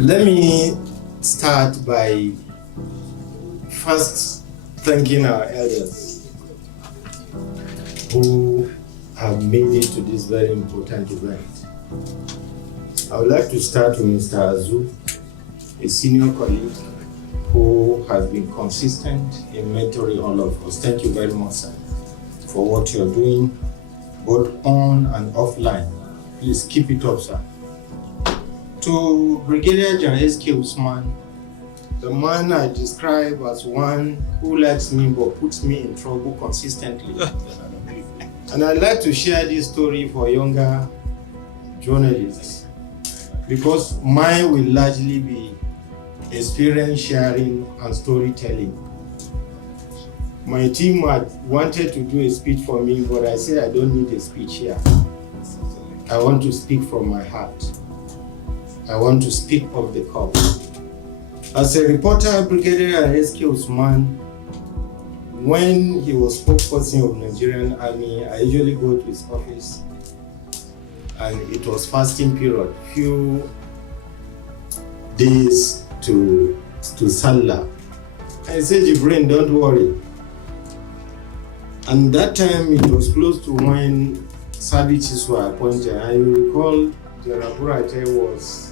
Let me start by first thanking our elders who have made it to this very important event. I would like to start with Mr. Azu, a senior colleague who has been consistent in mentoring all of us. Thank you very much, sir, for what you're doing, both on and offline. Please keep it up, sir. To Brigadier General S.K. Usman, the man I describe as one who likes me but puts me in trouble consistently. And I'd like to share this story for younger journalists because mine will largely be experience sharing and storytelling. My team had wanted to do a speech for me, but I said I don't need a speech here. I want to speak from my heart. I want to speak off the cuff. As a reporter, Brigadier S.K. Usman, when he was spokesperson of Nigerian Army, I usually go to his office, and it was fasting period, few days to Salah. I said, Jibrin, don't worry. And that time it was close to when services were appointed. I recall General Burate was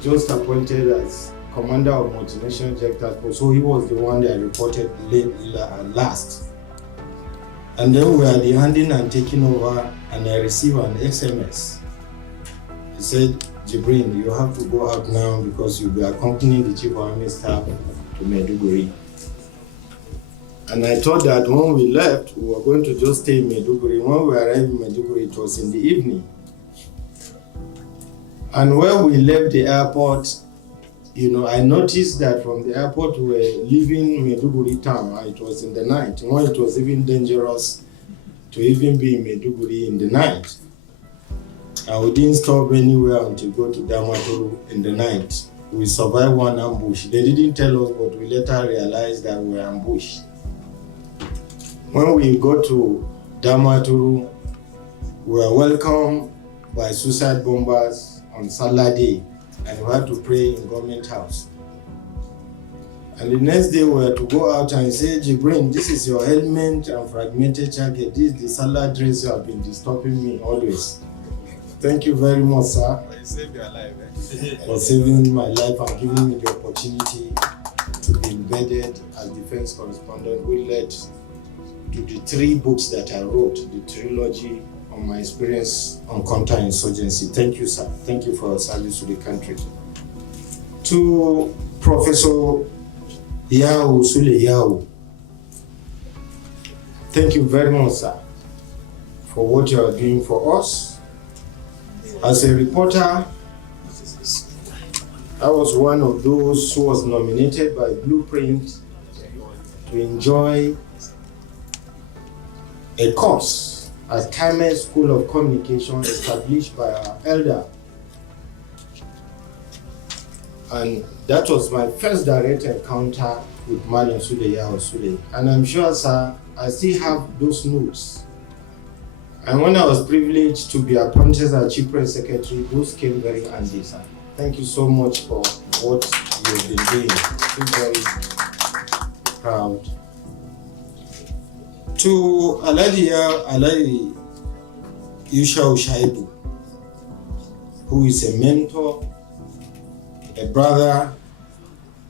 just appointed as commander of multinational jet task force, so he was the one that reported last. And then we had the handing and taking over, and I received an SMS. He said, Jibrin, you have to go out now because you'll be accompanying the chief of army staff to Maiduguri. And I thought that when we left, we were going to just stay in Maiduguri. When we arrived in Maiduguri, it was in the evening. And when we left the airport, I noticed that from the airport we were leaving Maiduguri town. It was in the night. When it was even dangerous to even be in Maiduguri in the night. And we didn't stop anywhere until go to Damaturu in the night. We survived one ambush. They didn't tell us, but we later realized that we were ambushed. When we got to Damaturu, we were welcomed by suicide bombers on Salah Day, and we had to pray in government house. And the next day we had to go out and say, Jibrin, this is your helmet and fragmented jacket. This is the Salah dress you have been disturbing me always. Thank you very much, sir. You saved your life, for saving my life and giving me the opportunity to be embedded as defense correspondent, who led to the 3 books that I wrote, the trilogy on my experience on counterinsurgency. Thank you, sir. Thank you for your service to the country. To Professor Yao Sule Yao, thank you very much, sir, for what you are doing for us. As a reporter, I was one of those who was nominated by Blueprint to enjoy a course at Time School of Communication established by our elder. And that was my first direct encounter with Mariam Sule Yao Sule. And I'm sure, sir, I still have those notes. And when I was privileged to be appointed as Chief Press Secretary, those came very handy, sir. Thank you so much for what you've been doing. I'm very proud. To Aladi Yushau Shaibu, who is a mentor, a brother,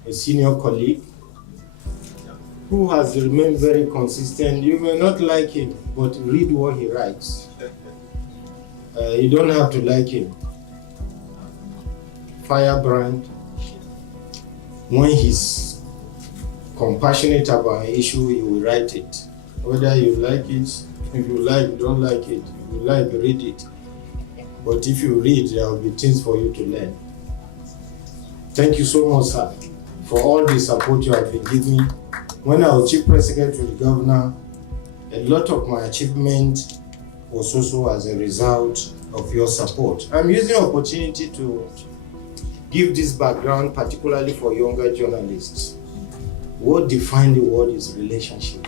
a senior colleague, who has remained very consistent. You may not like him, but read what he writes. You don't have to like him. Firebrand, when he's compassionate about an issue, he will write it. Whether you like it, if you like, you don't like it. If you like, read it. But if you read, there will be things for you to learn. Thank you so much, sir, for all the support you have been giving me. When I was Chief Press Secretary to the Governor, a lot of my achievement was also as a result of your support. I'm using the opportunity to give this background, particularly for younger journalists. What defines the word is relationship.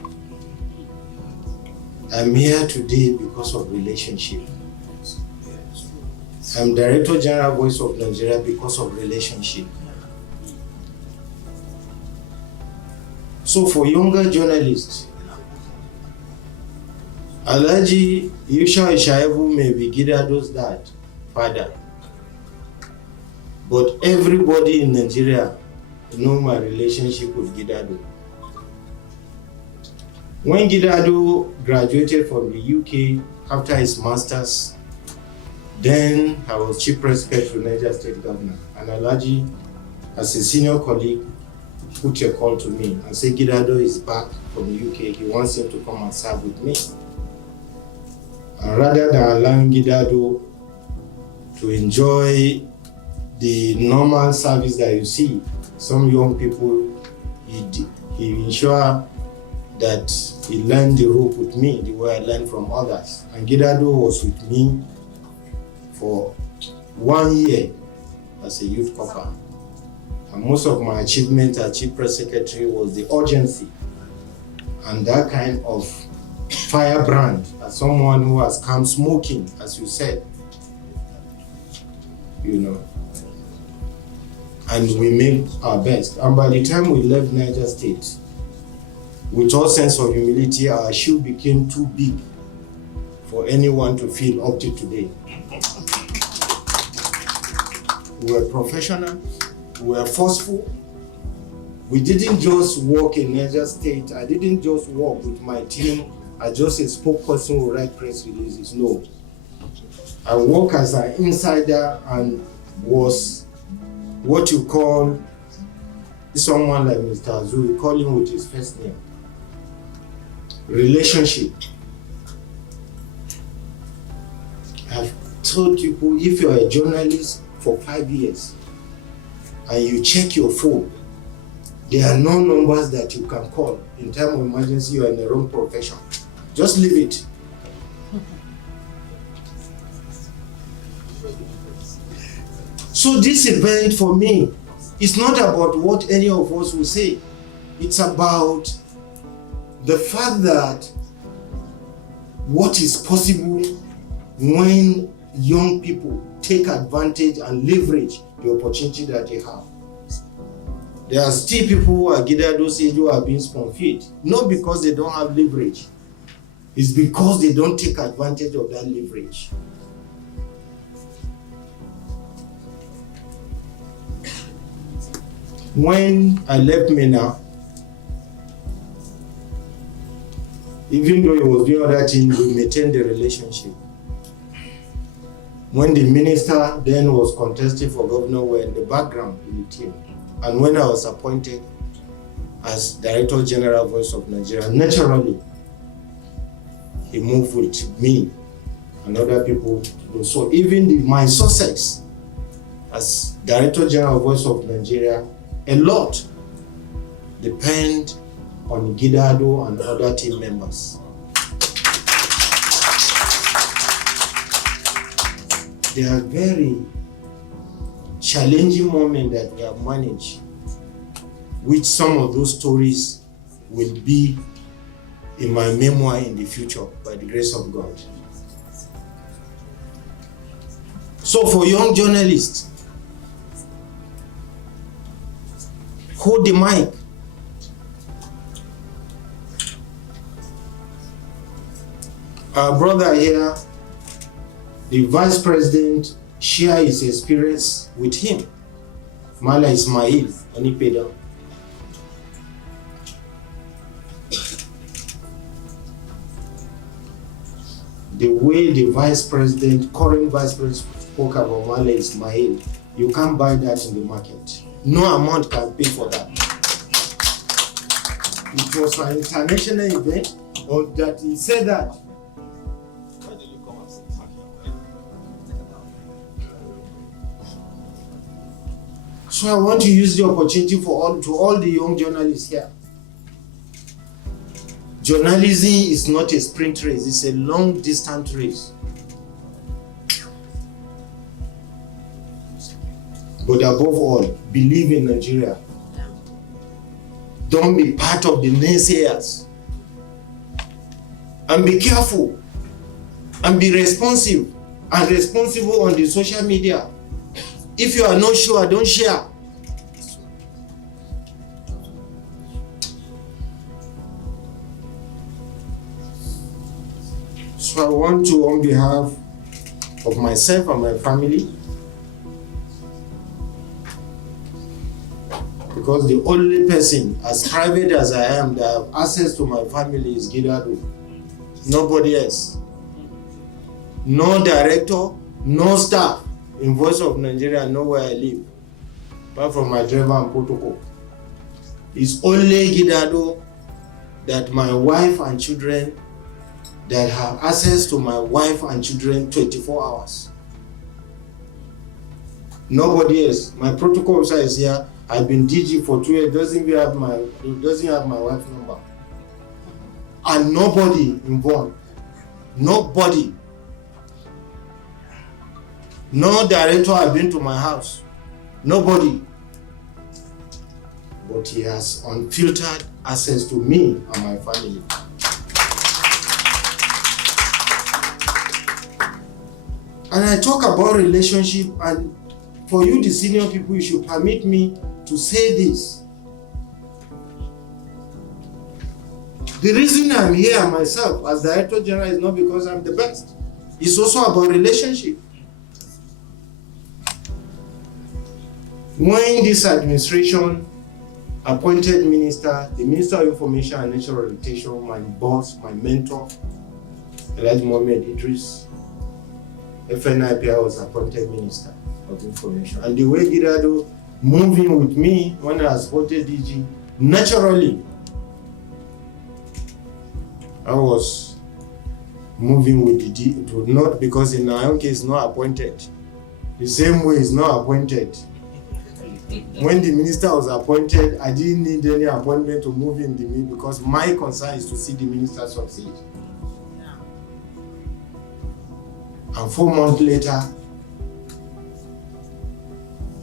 I'm here today because of relationship. I'm Director General Voice of Nigeria because of relationship. So for younger journalists, Alhaji Yusha Ishaibu may be Gidado's dad, father. But everybody in Nigeria know my relationship with Gidado. When Gidado graduated from the UK after his master's, then I was chief prefect to Niger State Governor. And Alhaji, as a senior colleague, put a call to me and said Gidado is back from the UK. He wants him to come and serve with me. And rather than allowing Gidado to enjoy the normal service that you see, some young people, he ensured that he learned the rope with me, the way I learned from others. And Gidado was with me for 1 year as a youth corps. And most of my achievements as chief press secretary was the urgency and that kind of firebrand as someone who has come smoking, as you said, and we make our best. And by the time we left Niger State, with all sense of humility, our shoe became too big for anyone to feel up to today. We were professional, we were forceful. We didn't just work in Niger State. I didn't just work with my team as just a spokesperson who write press releases. No. I work as an insider and was what you call someone like Mr. Azu, you call him with his first name. Relationship. I've told people, if you're a journalist for 5 years and you check your phone, there are no numbers that you can call. In time of emergency, you are in the wrong profession. Just leave it. So this event for me is not about what any of us will say. It's about the fact that what is possible when young people take advantage and leverage the opportunity that they have. There are still people who are Gidado's age who are being spoon-fed, not because they don't have leverage. It's because they don't take advantage of that leverage. When I left MENA, even though he was doing other things, we maintained the relationship. When the minister then was contesting for governor, we were in the background in the team. And when I was appointed as Director General Voice of Nigeria, naturally, he moved with me and other people. So even my success as Director General Voice of Nigeria, a lot depend on Gidado and other team members. There are very challenging moments that we have managed, which some of those stories will be in my memoir in the future by the grace of God. So for young journalists, hold the mic. Our brother here, the vice president, share his experience with him. Mala Ismail Onipeda. The way the vice president, current vice president, spoke about Mala Ismail, you can't buy that in the market. No amount can pay for that. It was an international event, or that he said that. So I want to use the opportunity to all the young journalists here. Journalism is not a sprint race, it's a long distance race. But above all, believe in Nigeria. Don't be part of the naysayers. And be careful. And be responsive. and responsible on the social media. If you are not sure, don't share. So I want to, on behalf of myself and my family, because the only person, as private as I am, that have access to my family is Gidado. Nobody else. No director, no staff in Voice of Nigeria know where I live, apart from my driver and protocol. It's only Gidado that my wife and children, that have access to my wife and children 24 hours. Nobody else. My protocol officer is here. I've been DG for 2 years. Doesn't have my wife's number. And nobody involved. Nobody. No director has been to my house. Nobody. But he has unfiltered access to me and my family. And I talk about relationship, and for you, the senior people, you should permit me to say this. The reason I'm here myself as Director General is not because I'm the best. It's also about relationship. When this administration appointed minister, the Minister of Information and National Orientation, my boss, my mentor, Elijah Mohammed Idris, FNIPI was appointed Minister of Information. And the way Gidado moving with me when I was voted DG, naturally, I was moving with the DG, not because in our own case, not appointed. The same way it's not appointed. When the minister was appointed, I didn't need any appointment to move in the me because my concern is to see the minister succeed. And 4 months later,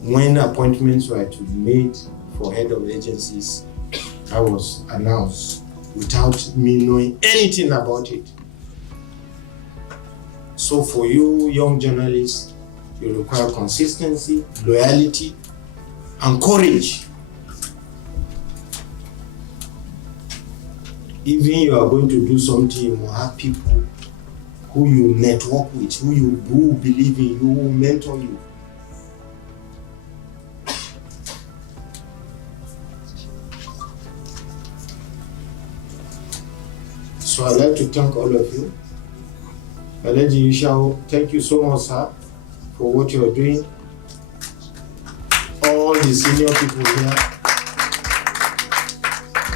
when appointments were to be made for head of agencies, I was announced without me knowing anything about it. So for you young journalists, you require consistency, loyalty, and courage. Even you are going to do something, you will have people who you network with, who believe in you, who mentor you. So I'd like to thank all of you. Alhaji Ishao, thank you so much, sir, for what you're doing. All the senior people here,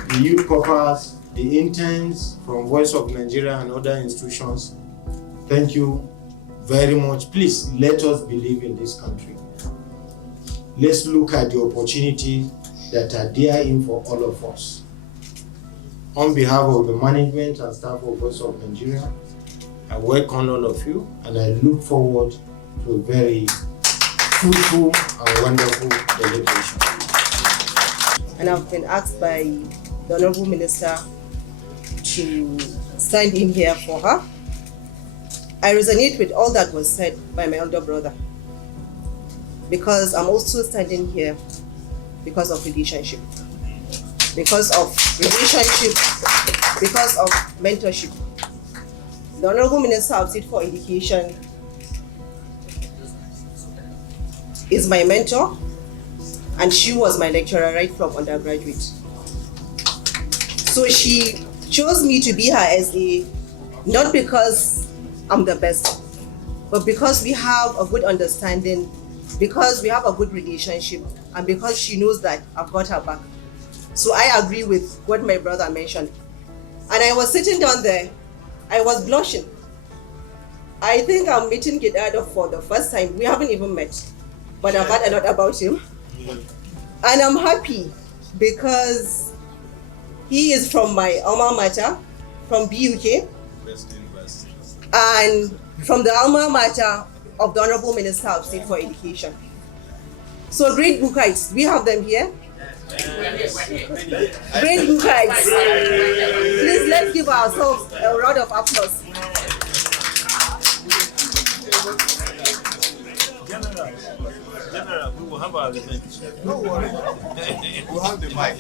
the youth corpers, the interns from Voice of Nigeria and other institutions, thank you very much. Please let us believe in this country. Let's look at the opportunities that are there in for all of us. On behalf of the management and staff of Voice of Nigeria, I welcome all of you and I look forward to a very fruitful and wonderful delegation. And I've been asked by the Honorable Minister to stand in here for her. I resonate with all that was said by my elder brother, because I'm also standing here because of relationship, because of mentorship. The Honorable Minister of State for Education is my mentor, and she was my lecturer right from undergraduate. So she chose me to be her SA, not because I'm the best, but because we have a good understanding, because we have a good relationship, and because she knows that I've got her back. So I agree with what my brother mentioned. And I was sitting down there, I was blushing. I think I'm meeting Gidado for the first time. We haven't even met, but I've heard a lot about him. And I'm happy because he is from my alma mater, from BUK, and from the alma mater of the Honorable Minister of State for Education. So great Bukites, we have them here. Great Bukites. Please let's give ourselves a round of applause. Don't worry. We'll have the mic.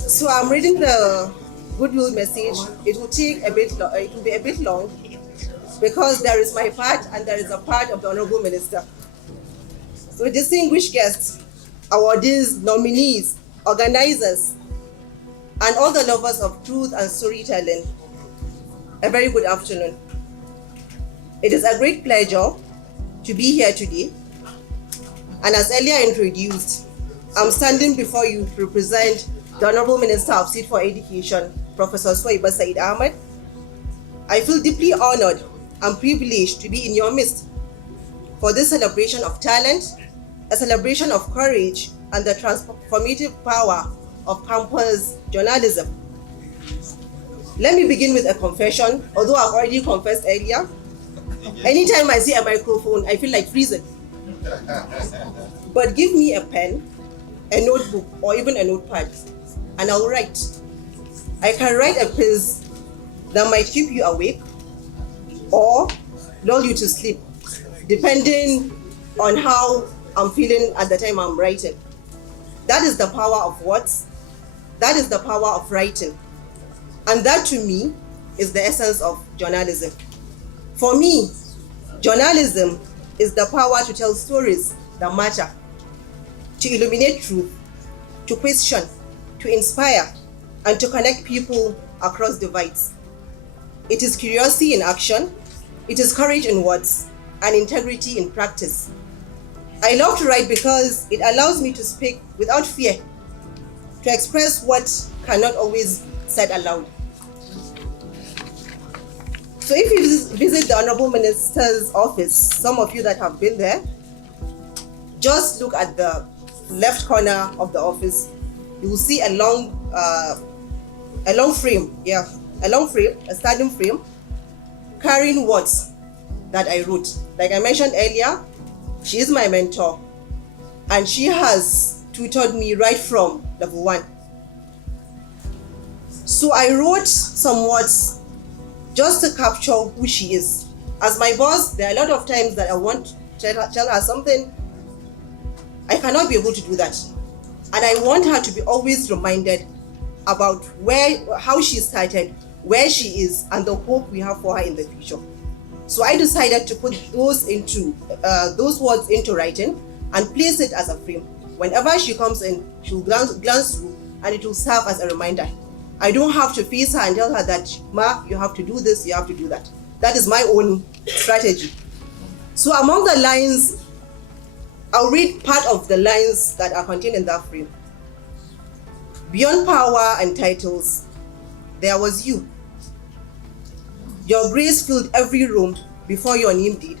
So I'm reading the goodwill message. It will take a bit. It will be a bit long because there is my part and there is a part of the Honorable Minister. So distinguished guests, awardees, nominees, organizers, and all the lovers of truth and storytelling, a very good afternoon. It is a great pleasure to be here today. And as earlier introduced, I'm standing before you to represent the Honorable Minister of State for Education, Professor Suwaiba Said Ahmed. I feel deeply honored and privileged to be in your midst for this celebration of talent, a celebration of courage and the transformative power of campus journalism. Let me begin with a confession, although I've already confessed earlier. Anytime I see a microphone, I feel like freezing. But give me a pen, a notebook, or even a notepad, and I'll write. I can write a piece that might keep you awake or lull you to sleep, depending on how I'm feeling at the time I'm writing. That is the power of words. That is the power of writing. And that to me is the essence of journalism. For me, journalism is the power to tell stories that matter, to illuminate truth, to question, to inspire, and to connect people across divides. It is curiosity in action, it is courage in words, and integrity in practice. I love to write because it allows me to speak without fear, to express what cannot always be said aloud. So if you visit the Honorable Minister's office, some of you that have been there, just look at the left corner of the office. You will see a long frame, a standing frame, carrying words that I wrote. Like I mentioned earlier, she is my mentor, and she has tutored me right from level 1. So I wrote some words just to capture who she is. As my boss, there are a lot of times that I want to tell her something. I cannot be able to do that. And I want her to be always reminded about how she started, where she is, and the hope we have for her in the future. So I decided to put those words into writing and place it as a frame. Whenever she comes in, she'll glance through and it will serve as a reminder. I don't have to face her and tell her that, Ma, you have to do this, you have to do that. That is my own strategy. So among the lines, I'll read part of the lines that are contained in that frame. Beyond power and titles, there was you. Your grace filled every room before your name did.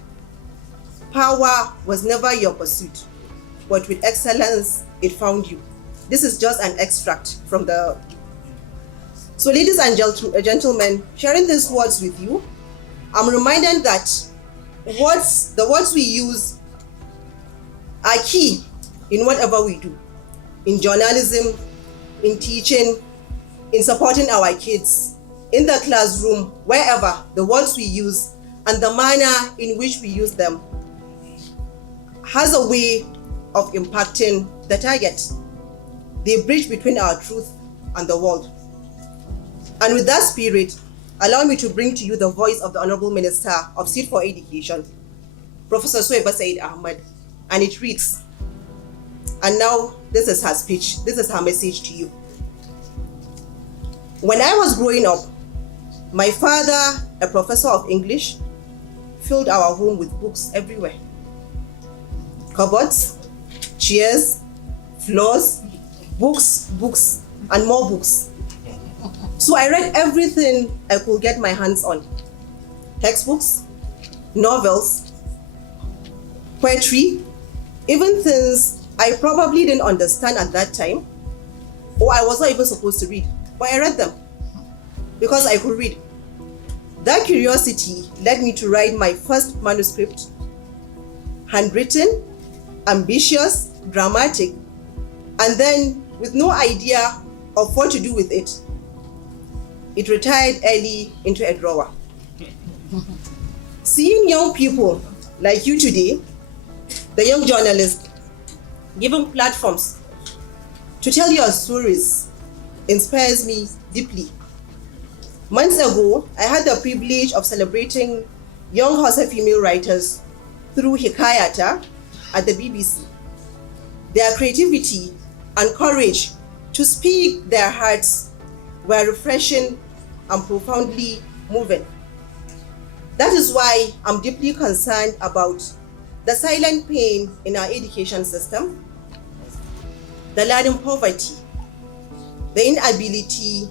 Power was never your pursuit, but with excellence, it found you. This is just an extract from the... So ladies and gentlemen, sharing these words with you, I'm reminded that the words we use are key in whatever we do. In journalism, in teaching, in supporting our kids, in the classroom, wherever, the words we use and the manner in which we use them has a way of impacting the target. They bridge between our truth and the world. And with that spirit, allow me to bring to you the voice of the Honorable Minister of State for Education, Professor Suwaiba Said Ahmed, and it reads, and now this is her speech, this is her message to you. When I was growing up, my father, a professor of English, filled our home with books everywhere. Cupboards, chairs, floors, books, and more books. So I read everything I could get my hands on. Textbooks, novels, poetry, even things I probably didn't understand at that time, or I was not even supposed to read, but I read them because I could read. That curiosity led me to write my first manuscript, handwritten, ambitious, dramatic, and then with no idea of what to do with it, it retired early into a drawer. Seeing young people like you today, the young journalist, Giving platforms to tell your stories inspires me deeply. Months ago, I had the privilege of celebrating young Hausa female writers through Hikayata at the BBC. Their creativity and courage to speak their hearts were refreshing and profoundly moving. That is why I'm deeply concerned about the silent pain in our education system, the learning poverty, the inability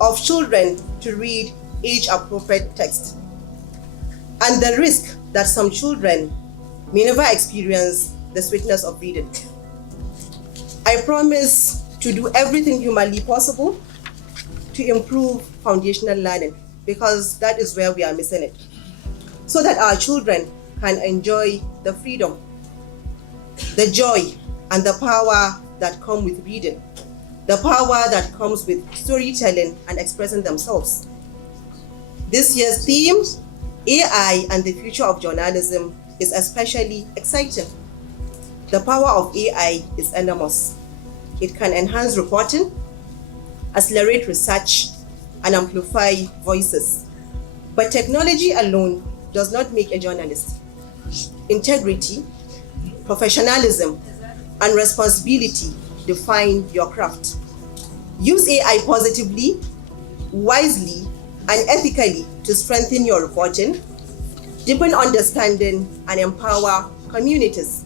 of children to read age-appropriate text, and the risk that some children may never experience the sweetness of reading. I promise to do everything humanly possible to improve foundational learning, because that is where we are missing it, so that our children can enjoy the freedom, the joy, and the power that come with reading, the power that comes with storytelling and expressing themselves. This year's theme, AI and the Future of Journalism, is especially exciting. The power of AI is enormous. It can enhance reporting, accelerate research, and amplify voices. But technology alone does not make a journalist. Integrity, professionalism, and responsibility define your craft. Use AI positively, wisely, and ethically to strengthen your reporting, deepen understanding, and empower communities.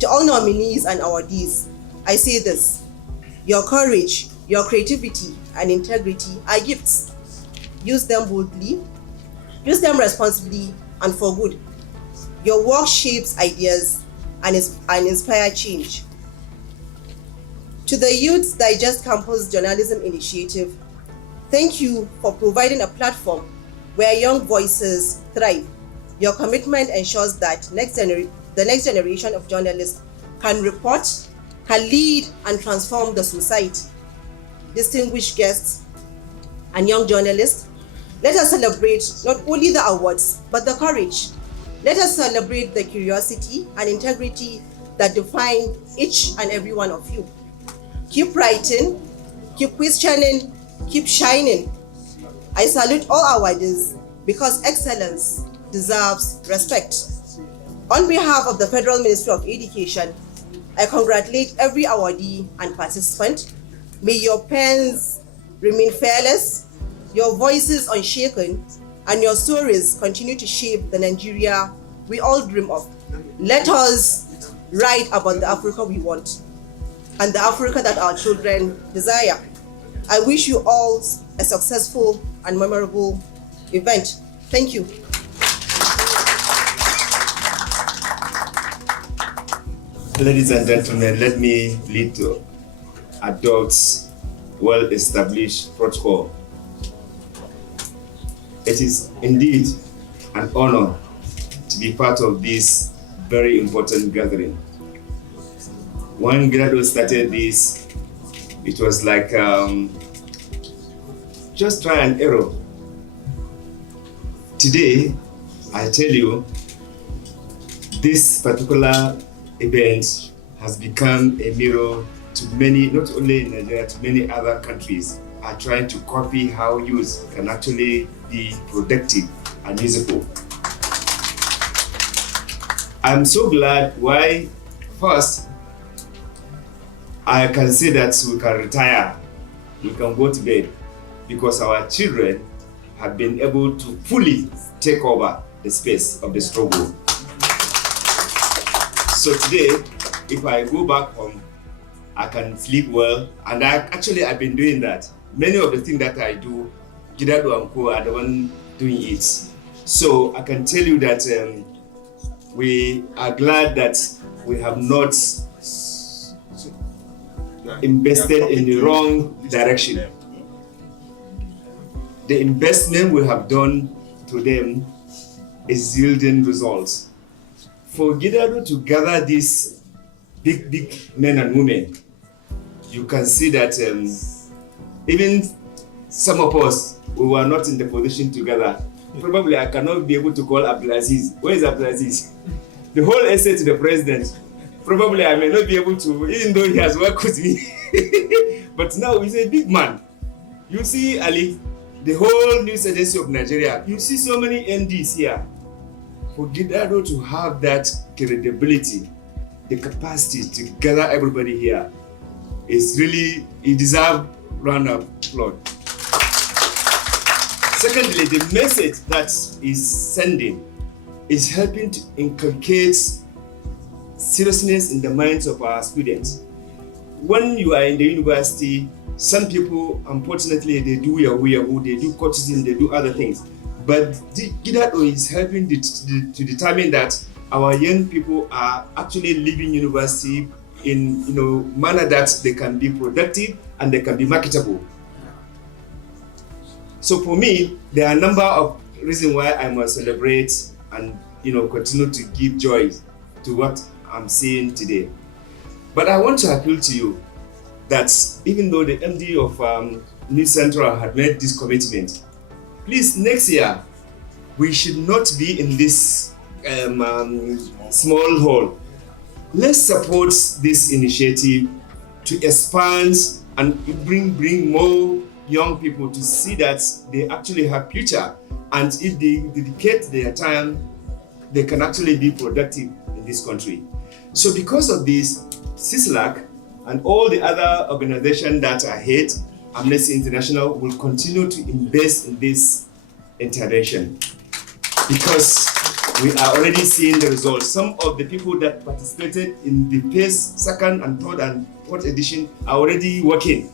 To all nominees and awardees, I say this: your courage, your creativity, and integrity are gifts. Use them boldly, use them responsibly, and for good. Your work shapes ideas and inspire change. To the Youth Digest Campus Journalism Initiative, thank you for providing a platform where young voices thrive. Your commitment ensures that the next generation of journalists can report, can lead, and transform the society. Distinguished guests and young journalists, let us celebrate not only the awards, but the courage. Let us celebrate the curiosity and integrity that define each and every one of you. Keep writing, keep questioning, keep shining. I salute all awardees because excellence deserves respect. On behalf of the Federal Ministry of Education, I congratulate every awardee and participant. May your pens remain fearless, your voices unshaken, and your stories continue to shape the Nigeria we all dream of. Let us write about the Africa we want and the Africa that our children desire. I wish you all a successful and memorable event. Thank you. Ladies and gentlemen, let me lead to adopt well-established protocol. It is indeed an honor to be part of this very important gathering. When Grado started this, it was like just try and error. Today, I tell you, this particular event has become a mirror to many, not only in Nigeria, to many other countries are trying to copy how youth can actually be productive and useful. I'm so glad. Why? First, I can say that we can retire, we can go to bed, because our children have been able to fully take over the space of the struggle. So today, if I go back home, I can sleep well, and I've been doing that. Many of the things that I do, Gidado and Co are the one doing it. So I can tell you that we are glad that we have not invested in the wrong direction. The investment we have done to them is yielding results. For Gidado to gather these big men and women, you can see that even some of us, we were not in the position together. Probably I cannot be able to call Abdulaziz. Where is Abdulaziz? The whole essay to the president, Probably I may not be able to, even though he has worked with me. But now he's a big man. You see, Ali, the whole news agency of Nigeria, you see so many MDs here. For Gidado to have that credibility, the capacity to gather everybody here, is really, he deserves round of applause. Secondly, the message that he's sending is helping to inculcate seriousness in the minds of our students. When you are in the university, some people, unfortunately, they do yahoo, they do courtesy, they do other things. But Gidado is helping to determine that our young people are actually leaving university in manner that they can be productive and they can be marketable. So for me, there are a number of reasons why I must celebrate and continue to give joy to what I'm seeing today. But I want to appeal to you that even though the MD of New Central had made this commitment, please next year we should not be in this small hall. Let's support this initiative to expand and bring more young people to see that they actually have future, and if they dedicate their time, they can actually be productive in this country. So because of this, CISLAC and all the other organizations that are here, Amnesty International, will continue to invest in this intervention because we are already seeing the results. Some of the people that participated in the first, second, and third and fourth edition are already working.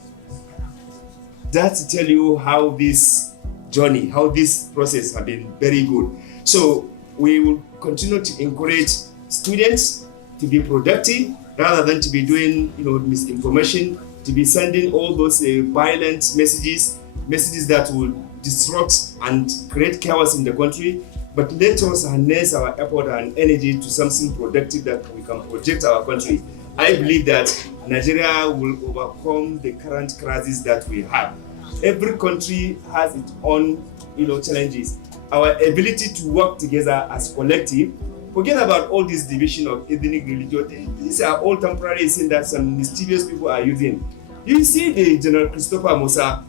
That to tell you how this journey, how this process has been very good. So we will continue to encourage students to be productive rather than to be doing misinformation, to be sending all those violent messages that will disrupt and create chaos in the country. But let us harness our effort and energy to something productive that we can project our country. I believe that Nigeria will overcome the current crisis that we have. Every country has its own challenges. Our ability to work together as collective, forget about all this division of ethnic, religion. These are all temporary things that some mischievous people are using. You see the General Christopher Musa,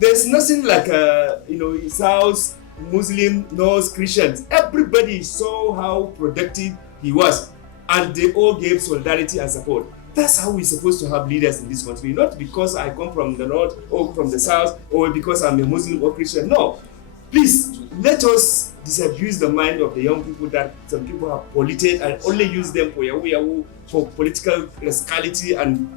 there's nothing like South, Muslim, North, Christians. Everybody saw how productive he was, and they all gave solidarity and support. That's how we're supposed to have leaders in this country, not because I come from the north or from the south or because I'm a Muslim or Christian. No, please let us disabuse the mind of the young people that some people have polluted and only use them for yahoo, for political rascality and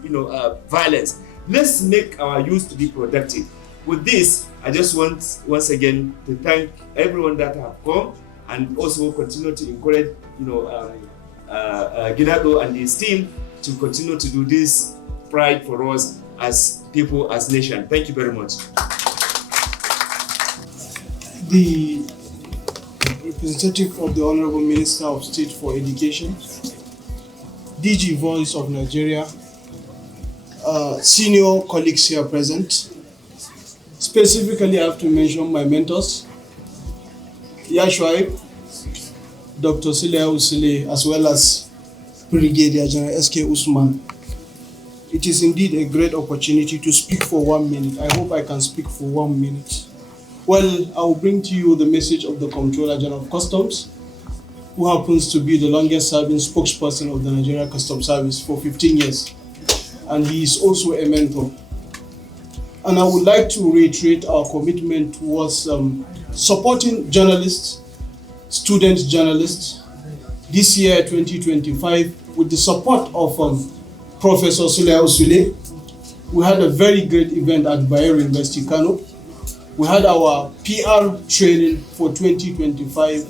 violence. Let's make our youth to be productive. With this, I just want once again to thank everyone that have come and also continue to encourage Gidado and his team to continue to do this pride for us as people, as nation. Thank you very much. The representative of the Honorable Minister of State for Education, DG Voice of Nigeria, senior colleagues here present. Specifically, I have to mention my mentors, Yashwaib, Dr. Silea Usile, as well as Brigadier General S.K. Usman. It is indeed a great opportunity to speak for 1 minute. I hope I can speak for 1 minute. Well, I will bring to you the message of the Comptroller General of Customs, who happens to be the longest serving spokesperson of the Nigerian Customs Service for 15 years. And he is also a mentor. And I would like to reiterate our commitment towards supporting journalists, student journalists, this year 2025, with the support of Professor Silea Usule. We had a very great event at Bayero University, Kano. We had our PR training for 2025,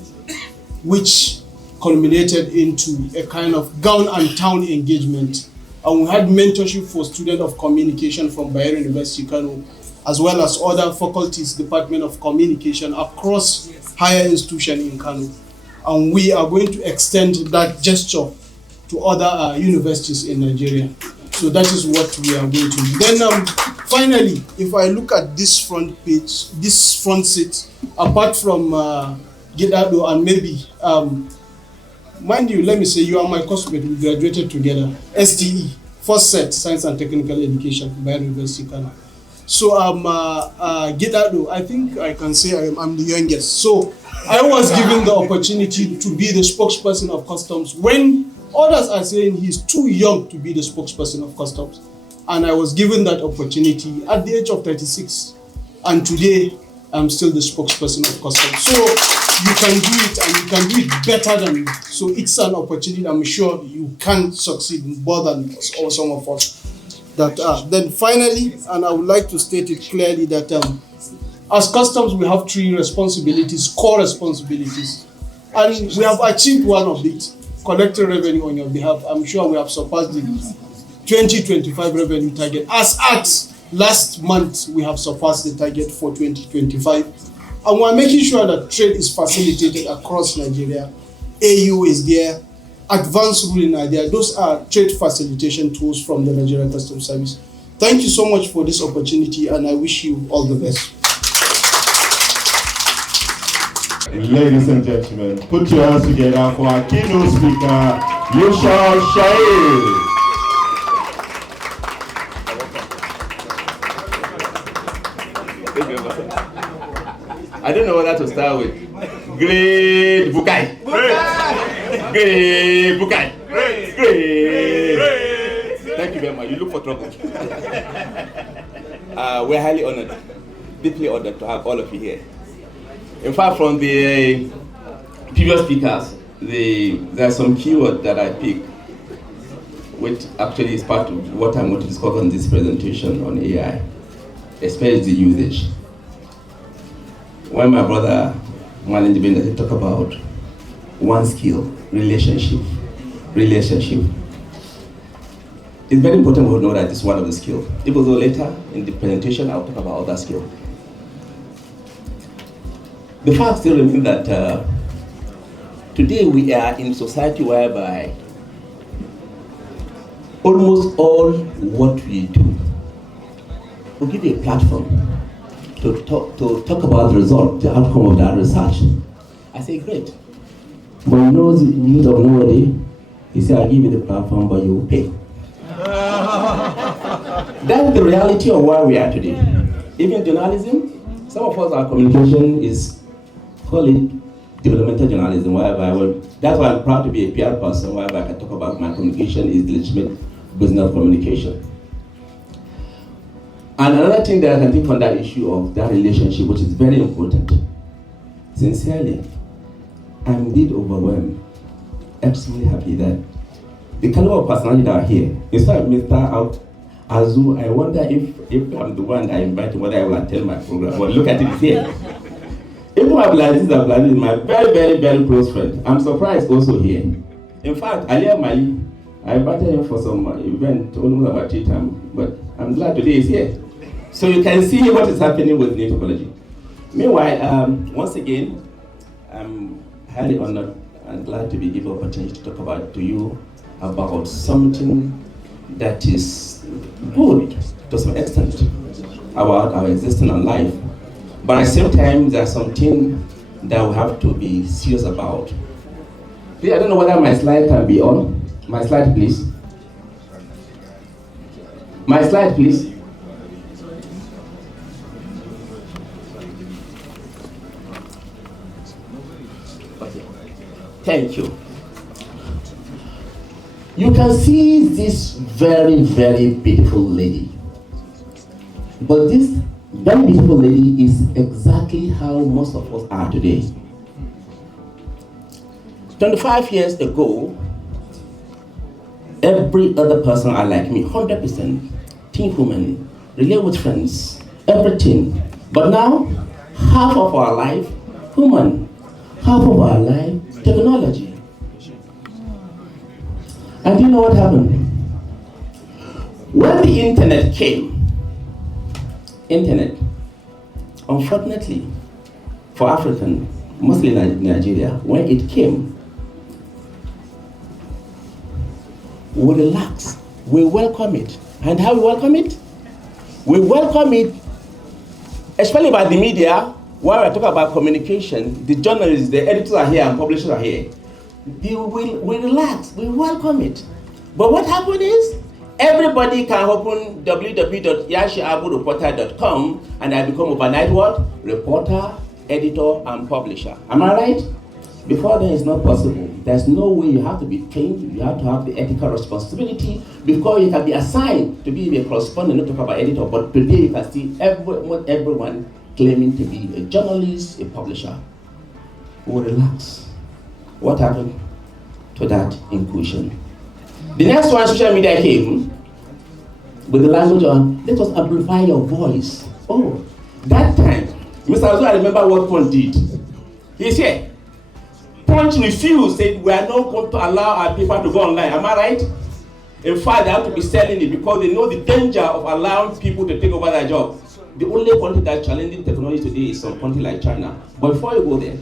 which culminated into a kind of gown and town engagement. And we had mentorship for students of communication from Bayero University, Kano, as well as other faculties, Department of Communication across higher institutions in Kano. And we are going to extend that gesture to other universities in Nigeria. So that is what we are going to do. Then finally, if I look at this front page, this front seat, apart from Gidado and maybe mind you, let me say you are my classmate. We graduated together. STE, first set, Science and Technical Education, Bayero University, Kano. So Gidado, I think I can say I'm the youngest. So I was given the opportunity to be the spokesperson of customs when others are saying he's too young to be the spokesperson of customs. And I was given that opportunity at the age of 36. And today, I'm still the spokesperson of customs. So you can do it, and you can do it better than me. So it's an opportunity I'm sure you can succeed more than or some of us that are. Then finally, and I would like to state it clearly that as customs, we have 3 responsibilities, core responsibilities. And we have achieved one of it, collecting revenue on your behalf. I'm sure we have surpassed the 2025 revenue target. As at last month, we have surpassed the target for 2025. And we're making sure that trade is facilitated across Nigeria. AU is there, advanced ruling are there. Those are trade facilitation tools from the Nigerian Customs Service. Thank you so much for this opportunity, and I wish you all the best. Ladies and gentlemen, put your hands together for our keynote speaker, Yusha Shair. I don't know what to start with. Great Bukai. Great Bukai. Great. Thank you very much. You look for trouble. We're highly honored, deeply honored to have all of you here. In fact, from the previous speakers, there are some keywords that I picked, which actually is part of what I'm going to discuss on this presentation on AI, especially the usage. When my brother Malin Jibin talk about one skill, relationship, it's very important to know that it's one of the skills. Even though later in the presentation I'll talk about other skills. The fact still remains that today we are in a society whereby almost all what we do will give you a platform to talk about the result, the outcome of that research. I say, great. But you know the youth of nobody, he said, I'll give you the platform, but you will pay. That's the reality of where we are today. Even journalism, some of us, our communication is, call it developmental journalism, whereby, that's why I'm proud to be a PR person, whereby I can talk about my communication is legitimate business communication. And another thing that I can think on that issue of that relationship, which is very important, sincerely, I'm indeed overwhelmed, extremely happy that the caliber of personality that are here, in fact, Mr. Azu, I wonder if I'm the one I invited, whether I will attend my program, but look at it here. Even Abdulaziz is my very, very, very close friend. I'm surprised also here. In fact, Alia Mali, I invited him for some event almost about 3 times, but I'm glad today he's here. So you can see what is happening with new technology. Meanwhile, once again, I'm highly honored and glad to be given the opportunity to talk about to you about something that is good to some extent about our existence and life. But at the same time, there's something that we have to be serious about. Please, I don't know whether my slide can be on. My slide, please. My slide, please. Okay. Thank you. You can see this very, very beautiful lady. But this very beautiful lady is exactly how most of us are today. 25 years ago, every other person are like me, 100%, think women, relate with friends, everything. But now, half of our life, human, half of our life, technology. And you know what happened? When the internet came, unfortunately, for African, mostly Nigeria, when it came, we relax, we welcome it. And how we welcome it? We welcome it, especially by the media, while we're talking about communication, the journalists, the editors are here and publishers are here. we relax, we welcome it. But what happened is, everybody can open www.yashiabureporter.com and I become overnight what? Reporter, editor, and publisher. Am I right? Before then, it's not possible. There's no way. You have to be trained. You have to have the ethical responsibility before you can be assigned to be a correspondent, not talk about editor. But today you can see everyone claiming to be a journalist, a publisher. We relax. What happened to that inclusion? The next one, social media came with the language on, let us amplify your voice. Oh, that time, Mr. Azu, I remember what Punch did. He said, Punch refused, said, we are not going to allow our people to go online. Am I right? In fact, they have to be selling it because they know the danger of allowing people to take over their job. The only country that's challenging technology today is some country like China. But before you go there,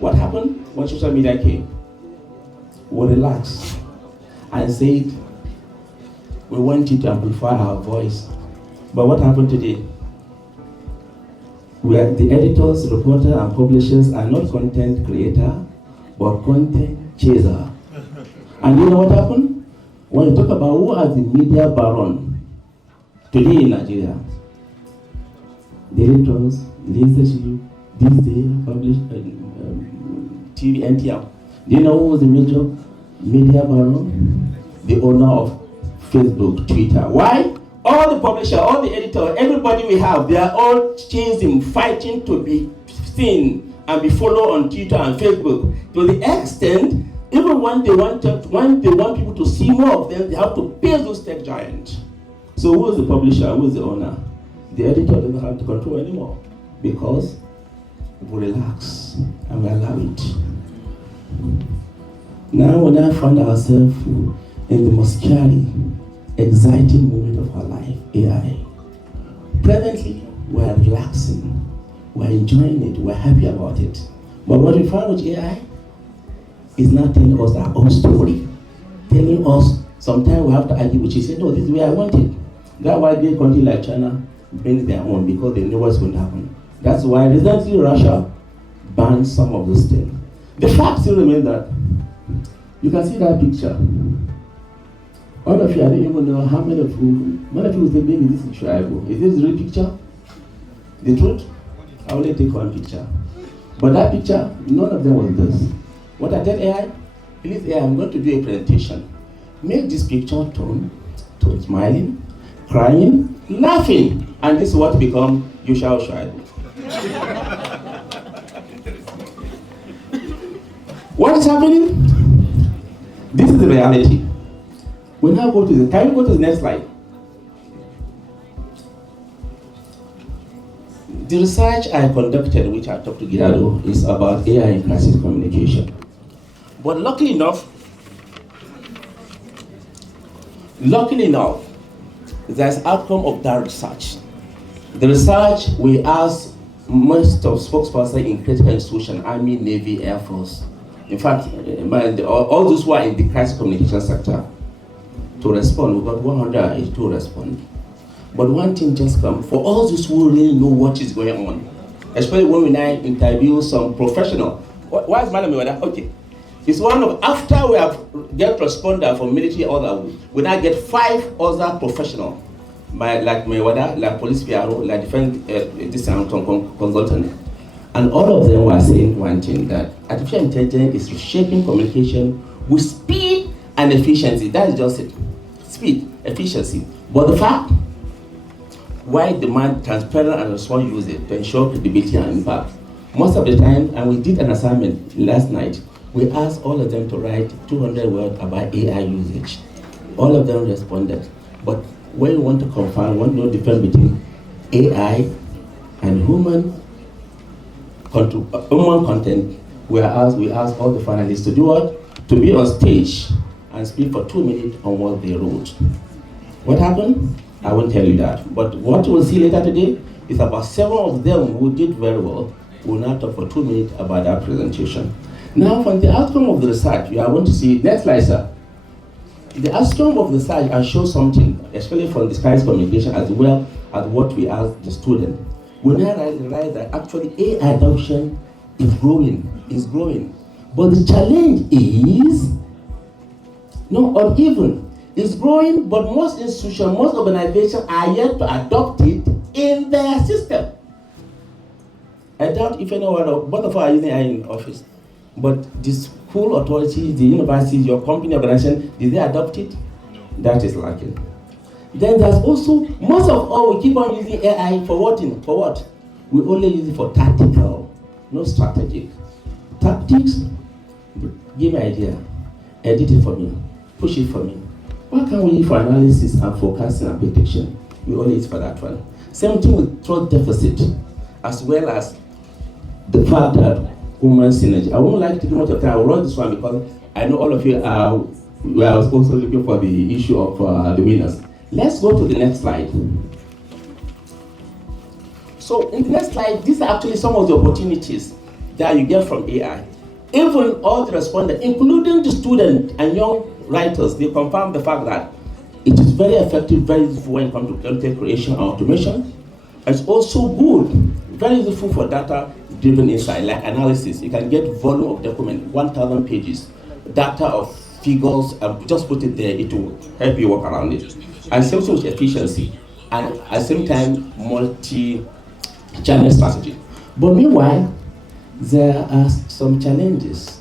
what happened when social media came? We relaxed and said, we want you to amplify our voice. But what happened today? We are the editors, reporters, and publishers are not content creator, but content chaser. And you know what happened? When you talk about who are the media baron today in Nigeria, the editors, leadership, this day, publish, TV, NTR. Do you know who was the major media baron? The owner of Facebook, Twitter. Why? All the publishers, all the editors, everybody we have, they are all chasing, fighting to be seen and be followed on Twitter and Facebook. To the extent, even when they want people to see more of them, they have to pay those tech giants. So who is the publisher? Who is the owner? The editor doesn't have to control anymore because we relax and we allow it. Now we now find ourselves in the most scary, exciting moment of our life, AI. Presently, we are relaxing, we are enjoying it, we are happy about it. But what we found with AI is not telling us our own story, telling us sometimes we have to argue, which is say, no, this is the way I want it. That's why big countries like China bring their own because they know what's going to happen. That's why recently Russia banned some of those things. The fact still remains that you can see that picture. All of you, I don't even know how many of you say, maybe this is Shuaibu. Is this the real picture? The truth? I only take one picture. But that picture, none of them was this. What I tell AI, please AI, I'm going to do a presentation. Make this picture turn to smiling, crying, laughing, and this is what become Yushao Shuaibu. What is happening? This is the reality. We now go to can you go to the next slide? The research I conducted, which I talked to Girado, is about AI in crisis communication. But luckily enough, there's outcome of that research. The research, we asked most of spokespersons in critical institutions, Army, Navy, Air Force. In fact, all those who are in the crisis communication sector, to respond. We got 182 respond. But one thing just come, for all those who really know what is going on, especially when we now interview some professional. Why is Madam Mewada? Okay. It's one of, after we have get responder from military order, we now get 5 other professionals, like Mewada, like police PRO, like defense consultant. And all of them were saying one thing, that artificial intelligence is reshaping communication with speed and efficiency. That is just it. Speed, efficiency. But the fact, why demand transparent and responsible usage to ensure credibility and impact? Most of the time, and we did an assignment last night, we asked all of them to write 200 words about AI usage. All of them responded. But when you want to confirm, want to know the difference between AI and human content, we asked all the finalists to do what? To be on stage and speak for 2 minutes on what they wrote. What happened? I won't tell you that. But what we'll see later today is about 7 of them who did very well will now talk for 2 minutes about that presentation. Now, from the outcome of the research, I want to see, next slide, sir. The outcome of the research, I show something, especially from the crisis communication as well as what we asked the student. We now realize that actually AI adoption is growing. But the challenge is not uneven. It's growing, but most institutions, most organizations are yet to adopt it in their system. I doubt if anyone, both of us are using AI in office, but the school authorities, the universities, your company organization, did they adopt it? That is lacking. Then there's also, most of all, we keep on using AI for what? For what? We only use it for tactical, no strategic. Tactics, give me an idea, edit it for me, push it for me. What can we use for analysis and forecasting and prediction? We only use for that one. Same thing with trust deficit, as well as the fact that human synergy. I won't like to do much of time. I will run this one because I know all of you are also looking for the issue of the winners. Let's go to the next slide. So in the next slide, these are actually some of the opportunities that you get from AI. Even all the respondents, including the students and young writers, they confirm the fact that it is very effective, very useful when it comes to content creation and automation. It's also good, very useful for data-driven insight, like analysis. You can get volume of document, 1,000 pages, data of figures, and just put it there, it will help you work around it. And same thing with efficiency, and at the same time, multi-channel strategy. But meanwhile, there are some challenges.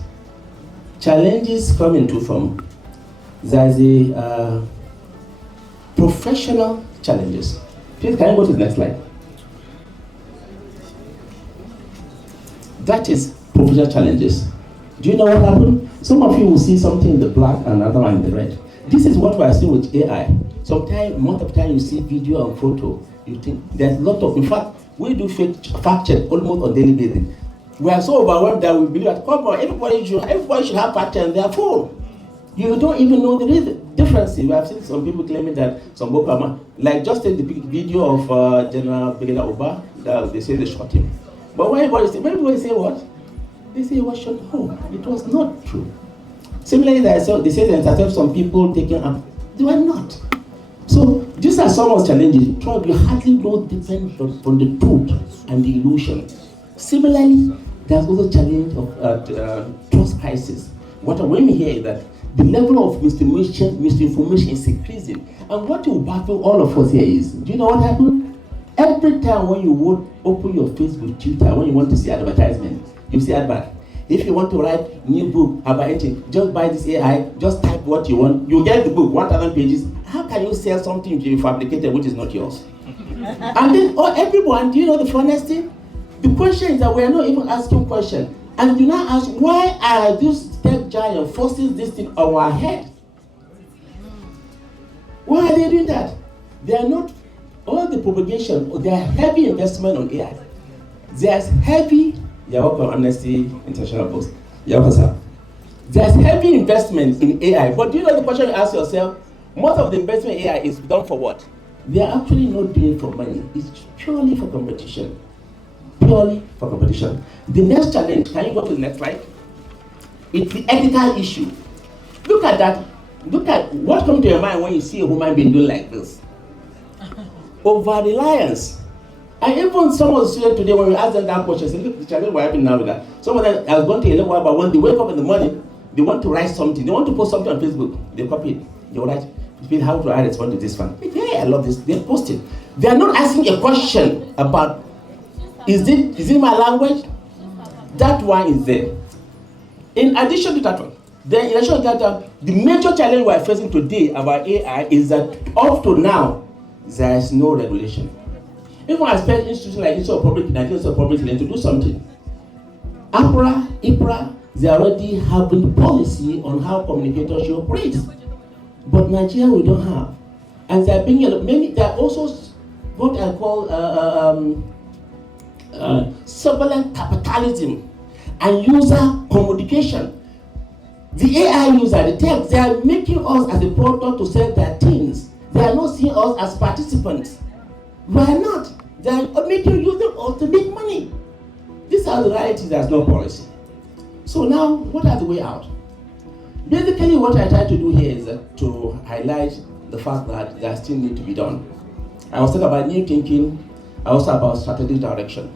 Challenges come in two forms. There's a professional challenges. Please, can you go to the next slide? That is professional challenges. Do you know what happened? Some of you will see something in the black and another one in the red. This is what we are seeing with AI. Sometimes, most of the time you see video and photo, you think there's a lot of, in fact, we do fact check almost on daily basis. We are so overwhelmed that we believe that, come on, everybody should have fact check on their phone. You don't even know the difference. We have seen some people claiming that some Boko Haram, like just take the video of General Brigadier Oba, that they say they shot him. But when everybody say what? They say it was shot. No, it was not true. Similarly, they say they intercept some people taking up. They were not. So these are some of the challenges. You hardly know depends on the truth and the illusion. Similarly, there's also a challenge of trust crisis. What I'm aiming here is that the level of misinformation is increasing. And what will baffle all of us here is, do you know what happened? Every time when you would open your Facebook, Twitter, when you want to see advertisement, you see advert. If you want to write new book about anything, just buy this AI, just type what you want, you get the book, 1,000 pages. How can you sell something you fabricated which is not yours? And then, everyone, do you know the funniest thing? The question is that we are not even asking questions. And you now ask, why are these tech giants forcing this thing on our head? Why are they doing that? They are not, all the propagation, there are heavy investment on AI. There's heavy, you're welcome, Amnesty International Post. You're welcome, sir. There's heavy investment in AI, but do you know the question you ask yourself? Most of the investment in AI is done for what? They are actually not doing it for money. It's purely for competition. Purely for competition. The next challenge, can you go to the next slide? It's the ethical issue. Look at that. Look at what comes to your mind when you see a human being doing like this. Over-reliance. And even some of the students today, when we ask them that question, say, look, the challenge we're having now with that. Some of them have gone to a level, but when they wake up in the morning, they want to write something. They want to post something on Facebook. They copy it. They will write, how do I respond to this one? Hey, I love this. They post it. They are not asking a question about, is it my language? That one is there. In addition to that one, then in addition to that, the major challenge we are facing today about AI is that up to now, there is no regulation. Even I expect institutions like Institute of Public Health to do something. IPRA, they already having policy on how communicators should operate. But Nigeria, we don't have. And there are many, there are also what I call surveillance capitalism and user commodification. The AI user, the tech, they are making us as a product to sell their things. They are not seeing us as participants. Why not? They are making use of us to make money. These are the realities, there's no policy. So now, what are the way out? Basically, what I try to do here is to highlight the fact that there still need to be done. I was talking about new thinking, I was about strategic direction.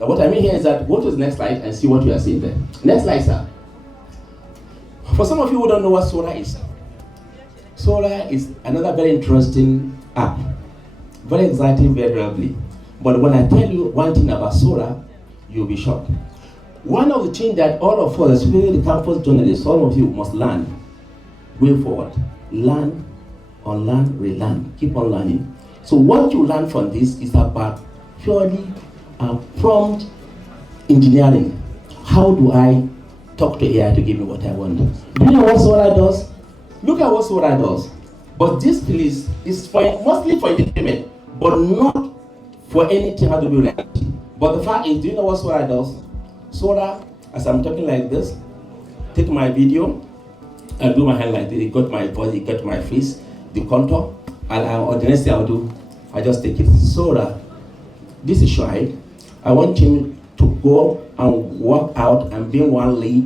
Now what I mean here is that go to the next slide and see what you are seeing there. Next slide, sir. For some of you who don't know what Solar is another very interesting app. Very exciting, very lovely. But when I tell you one thing about Solar, you'll be shocked. One of the things that all of us, especially the campus journalists, all of you must learn going forward. Learn, unlearn, relearn. Keep on learning. So what you learn from this is about purely prompt engineering. How do I talk to AI to give me what I want? Do you know what Solar does? Look at what Solar does. But this please is mostly for entertainment, but not for anything how to do reality. But the fact is, do you know what Solar does? Solar, as I'm talking like this, take my video, I do my hand like this, it got my voice, it got my face, the contour, and the next thing I'll do, I just take it. Solar, this is Shoaib. I want him to go and walk out and bring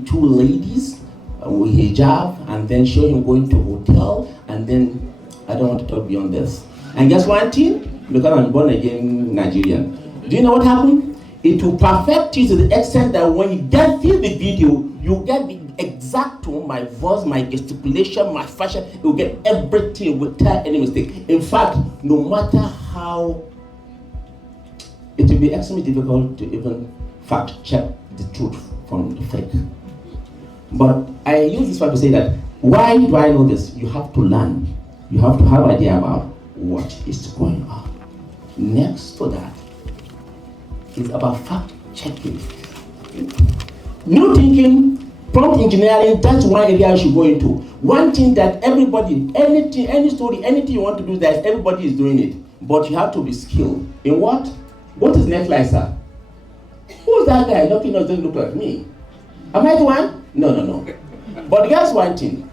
two ladies with hijab, and then show him going to hotel, and then I don't want to talk beyond this. And guess one thing? Because I'm born again Nigerian. Do you know what happened? It will perfect you to the extent that when you get through the video, you get the exact tone, my voice, my gesticulation, my fashion, you get everything without any mistake. In fact, no matter how, it will be extremely difficult to even fact check the truth from the fake. But I use this one to say that, why do I know this? You have to learn. You have to have an idea about what is going on. Next to that is about fact checking. New thinking, prompt engineering, that's one area you should go into. One thing that everybody, anything, any story, anything you want to do, that everybody is doing it. But you have to be skilled. In what? What is next like, sir? Who's that guy? Looking doesn't look like me. Am I the one? No. But guess one thing.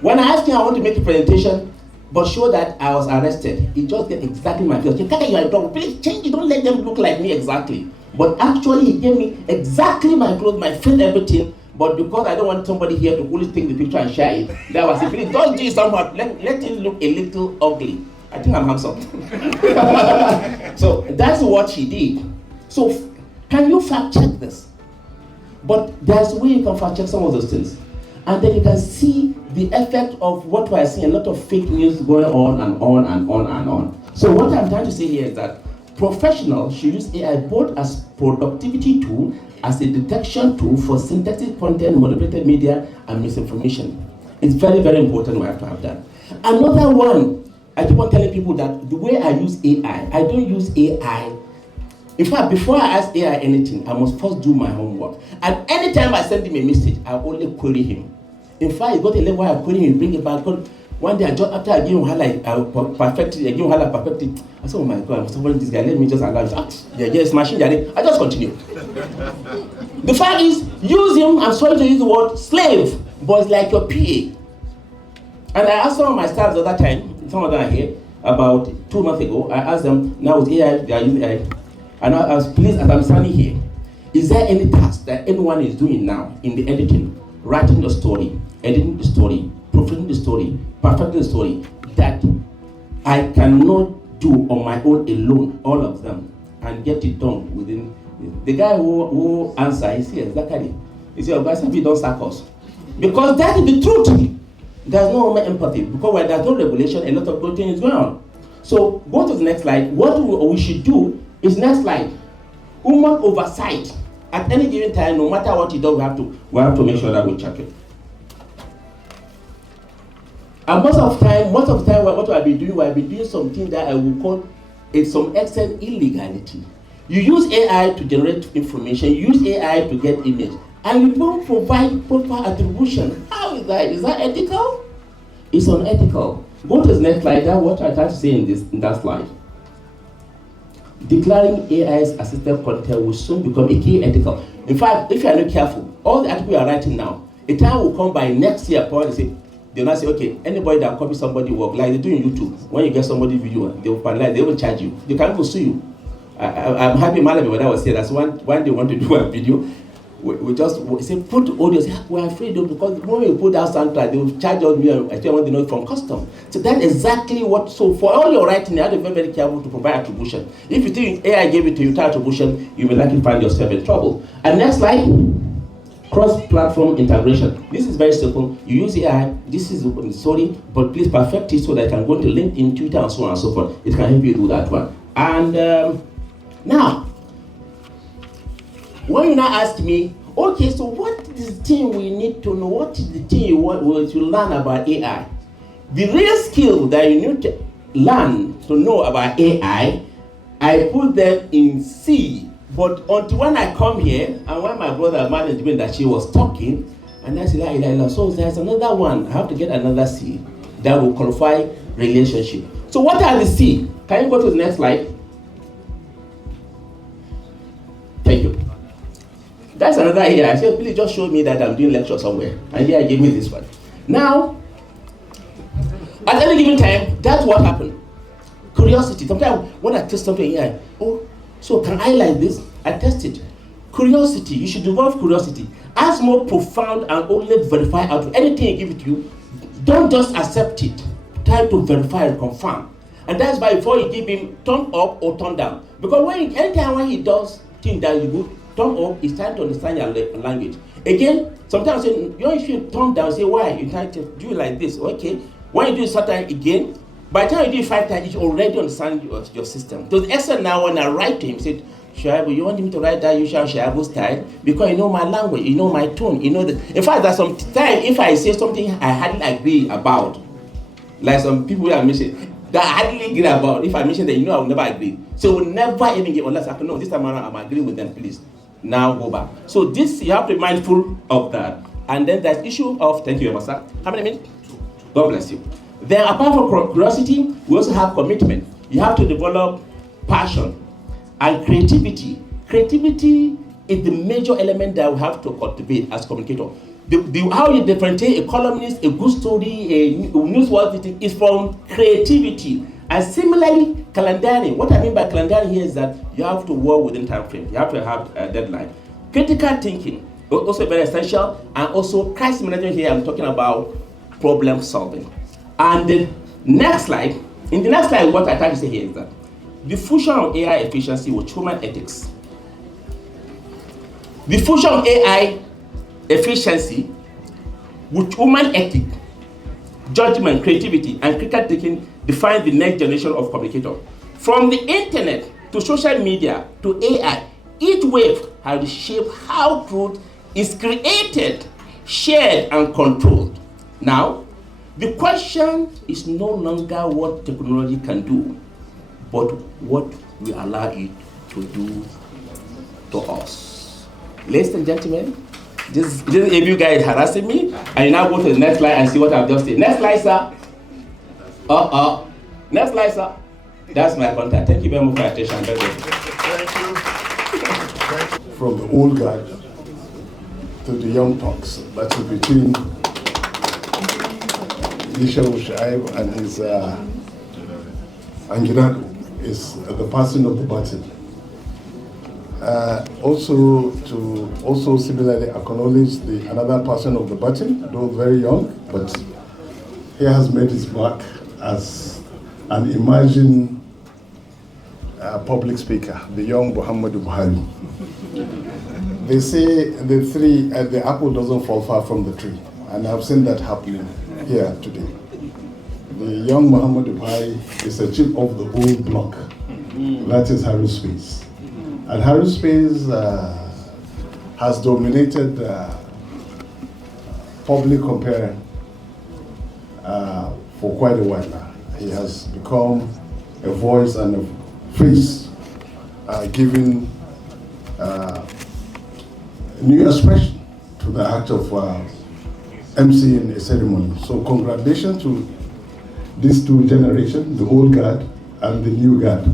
When I asked him I want to make a presentation, but show that I was arrested, he just get exactly my clothes. You are in trouble. Please change it. Don't let them look like me exactly. But actually, he gave me exactly my clothes, my face, everything. But because I don't want somebody here to only take the picture and share it, that was it. Please don't do it somehow. Let it look a little ugly. I think I'm handsome. So that's what he did. So can you fact check this? But there's a way you can fact check some of those things. And then you can see the effect of what we're seeing, a lot of fake news going on and on and on and on. So what I'm trying to say here is that professionals should use AI both as productivity tool, as a detection tool for synthetic content, manipulated media, and misinformation. It's very, very important we have to have that. Another one, I keep on telling people that the way I use AI, I don't use AI. In fact, before I ask AI anything, I must first do my homework. And anytime I send him a message, I only query him. In fact, he got a level where I query him, bring it back. One day, after I gave him highlight, perfected. I said, oh my God, I must have this guy. Let me just allow him. Yes, machine. I just continue. The fact is, use him. I'm sorry to use the word slave, but it's like your PA. And I asked some of my staff the other time, some of them are here, about 2 months ago. I asked them, now with AI, they are using AI. And I was pleased as I'm standing here. Is there any task that anyone is doing now in the editing, writing the story, editing the story, proofreading the story, perfecting the story, that I cannot do on my own alone, all of them, and get it done within? The guy who answered is here, Zachary. He said, oh guys, if you don't sack us. Because that is the truth. There's no more empathy. Because when there's no regulation, a lot of good things is going on. So go to the next slide. What we should do is, next slide, human oversight. At any given time, no matter what you do, we have to make sure that we check it. And most of the time, what I'll be doing something that I will call some extent illegality. You use AI to generate information, you use AI to get image, and you don't provide proper attribution. How is that? Is that ethical? It's unethical. Go to the next slide. That's what I tried to say in that slide. Declaring AI's assisted content will soon become a key ethical. In fact, if you are not careful, all the articles you are writing now, a time will come by next year, they'll not say, okay, anybody that copy somebody's work, like they do in YouTube, when you get somebody's video, they will penalize, they will charge you. They can even sue you. I'm happy Malabi when I was here, that's when they want to do a video, we just say, put audio, say, we're afraid of, because when we put that soundtrack, they will charge us, I want to know from custom. So that's exactly what, so for all your writing, you have to be very, very careful to provide attribution. If you think AI gave it to you without attribution, you will likely find yourself in trouble. And next slide. cross-platform integration. This is very simple. You use AI, this is sorry, but please perfect it so that I can go to LinkedIn, Twitter, and so on and so forth. It can help you do that one. And now, when you now ask me, okay, so what is the thing we need to know? What is the thing you want to learn about AI? The real skill that you need to learn to know about AI, I put them in C. But until when I come here, and when my brother management that she was talking, and I said, so there's another one. I have to get another C that will qualify relationship. So what are the C? Can you go to the next slide? Thank you. That's another area. I said, please just show me that I'm doing lecture somewhere. And here I gave me this one. Now, at any given time, that's what happened. Curiosity. Sometimes when I test something here, oh, so can I like this? I test it. Curiosity. You should develop curiosity. Ask more profound and only verify out. Anything I give it to you, don't just accept it. Try to verify and confirm. And that's why before you give him thumb up or thumb down. Because anytime when he does things that you good, thumb up is trying to understand your language. Again, sometimes you don't feel thumb down, say why? You try to do it like this, okay? When you do it sometimes again, by the time you do it 5 times, you already understand your system. To the extent now when I write to him, said, Shaibu, you want me to write that usual Shaibu style? Because you know my language, you know my tone, you know the. In fact, there's some time if I say something I hardly agree about, like some people I mentioned, that I hardly agree about, if I mention that, you know I will never agree. So we'll never even get, unless I can know this time around I'm agreeing with them, please. Now go back. So this, you have to be mindful of that. And then there's issue of, thank you, Master. How many minutes? God bless you. Then apart from curiosity, we also have commitment. You have to develop passion and creativity. Creativity is the major element that we have to cultivate as communicator. How you differentiate a columnist, a good story, a newsworthy is from creativity. And similarly, calendaring. What I mean by calendaring here is that you have to work within time frame. You have to have a deadline. Critical thinking, also very essential. And also crisis management here, I'm talking about problem solving. And the next slide, in the next slide, what I try to say here is that the fusion of AI efficiency with human ethics. The fusion of AI efficiency with human ethics, judgment, creativity, and critical thinking define the next generation of communicators. From the internet to social media to AI, each wave has reshaped how truth is created, shared, and controlled. Now, the question is no longer what technology can do, but what we allow it to do to us. Ladies and gentlemen, this ABU guy is harassing me, and you now go to the next slide and see what I've just said. Next slide, sir. Next slide, sir. That's my contact. Thank you very much for your attention. Thank you. From the old guard to the young punks, that's between Ishaw Shaib and his Anginado is the passing of the baton. Also similarly acknowledge another person of the baton, though very young, but he has made his mark as an emerging public speaker, the young Muhammadu Buhari. They say the apple doesn't fall far from the tree, and I've seen that happening here today. The young Muhammadu Buhari is a chip of the old block. That is Harry Space. And Harry Space has dominated public comparing for quite a while now. He has become a voice and a face, giving new expression to the act of emceeing a ceremony. So congratulations to these two generations, the old guard and the new guard.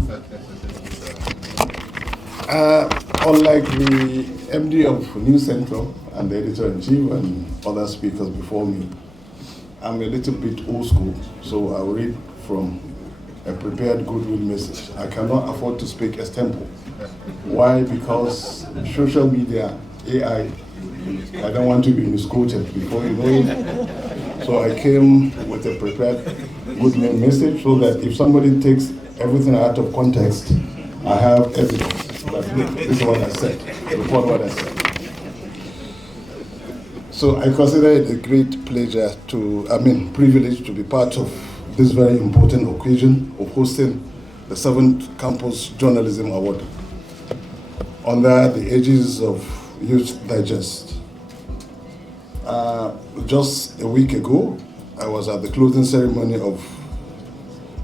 Unlike the MD of News Central and the editor-in-chief and other speakers before me, I'm a little bit old school, so I'll read from a prepared goodwill message. I cannot afford to speak extempo. Why? Because social media, AI, I don't want to be misquoted before you know it. So I came with a prepared goodwill message so that if somebody takes everything out of context, I have evidence. But this is what I said. Report what I said. So I consider it a great pleasure privilege to be part of this very important occasion of hosting the 7th Campus Journalism Award under the aegis of Youth Digest. Just a week ago, I was at the closing ceremony of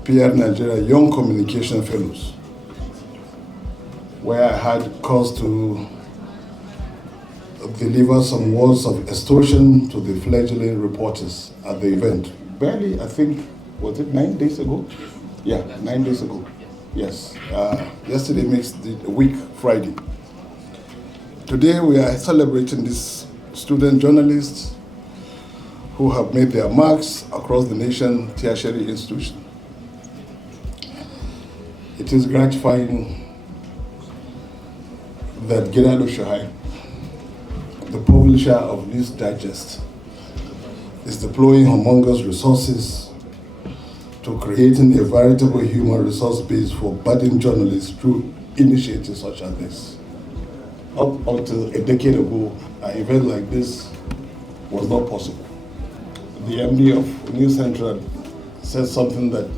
PR Nigeria Young Communication Fellows, where I had cause to deliver some words of extortion to the fledgling reporters at the event. Barely, I think, was it 9 days ago? Yeah, 9 days ago. Yes. Yesterday makes the week Friday. Today we are celebrating these student journalists who have made their marks across the nation tertiary institution. It is gratifying that Gerardo Shahai, the publisher of News Digest, is deploying humongous resources to creating a veritable human resource base for budding journalists through initiatives such as this. Up until a decade ago, an event like this was not possible. The MD of News Central said something that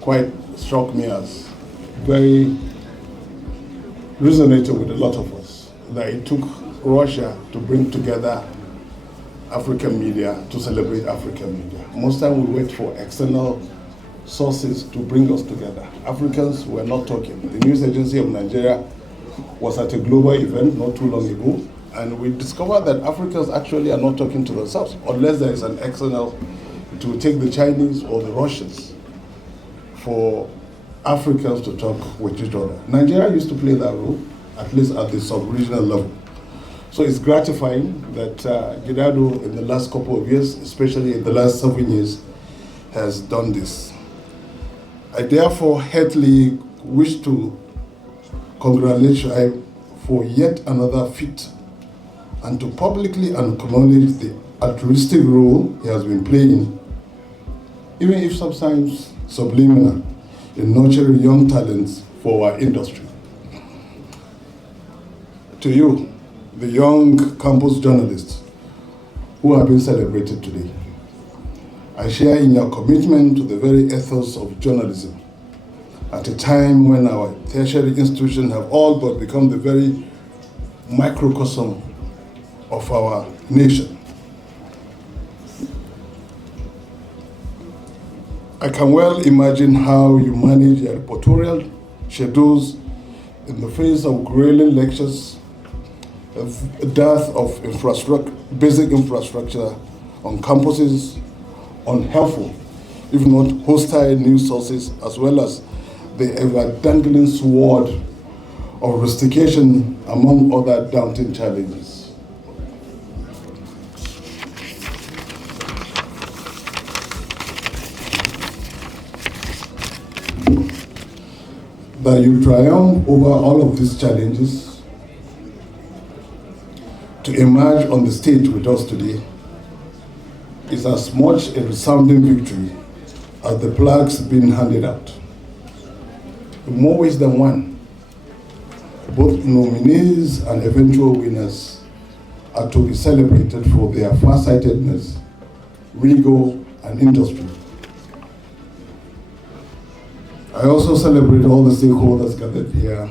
quite struck me as very resonated with a lot of us, that it took Russia to bring together African media to celebrate African media. Most time we wait for external sources to bring us together. Africans were not talking. The News Agency of Nigeria was at a global event not too long ago, and we discovered that Africans actually are not talking to themselves unless there is an external to take the Chinese or the Russians for Africans to talk with each other. Nigeria used to play that role, at least at the sub-regional level. So it's gratifying that Gerardo in the last couple of years, especially in the last 7 years, has done this. I therefore heartily wish to congratulate him for yet another feat and to publicly acknowledge the altruistic role he has been playing, even if sometimes subliminal, in nurturing young talents for our industry. To you, the young campus journalists who have been celebrated today, I share in your commitment to the very ethos of journalism at a time when our tertiary institutions have all but become the very microcosm of our nation. I can well imagine how you manage your reportorial schedules in the face of grueling lectures, a dearth of basic infrastructure on campuses, unhelpful, if not hostile news sources, as well as the ever-dangling sword of rustication, among other daunting challenges. That you triumph over all of these challenges to emerge on the stage with us today is as much a resounding victory as the plaques being handed out. In more ways than one, both nominees and eventual winners are to be celebrated for their farsightedness, rigor, and industry. I also celebrate all the stakeholders gathered here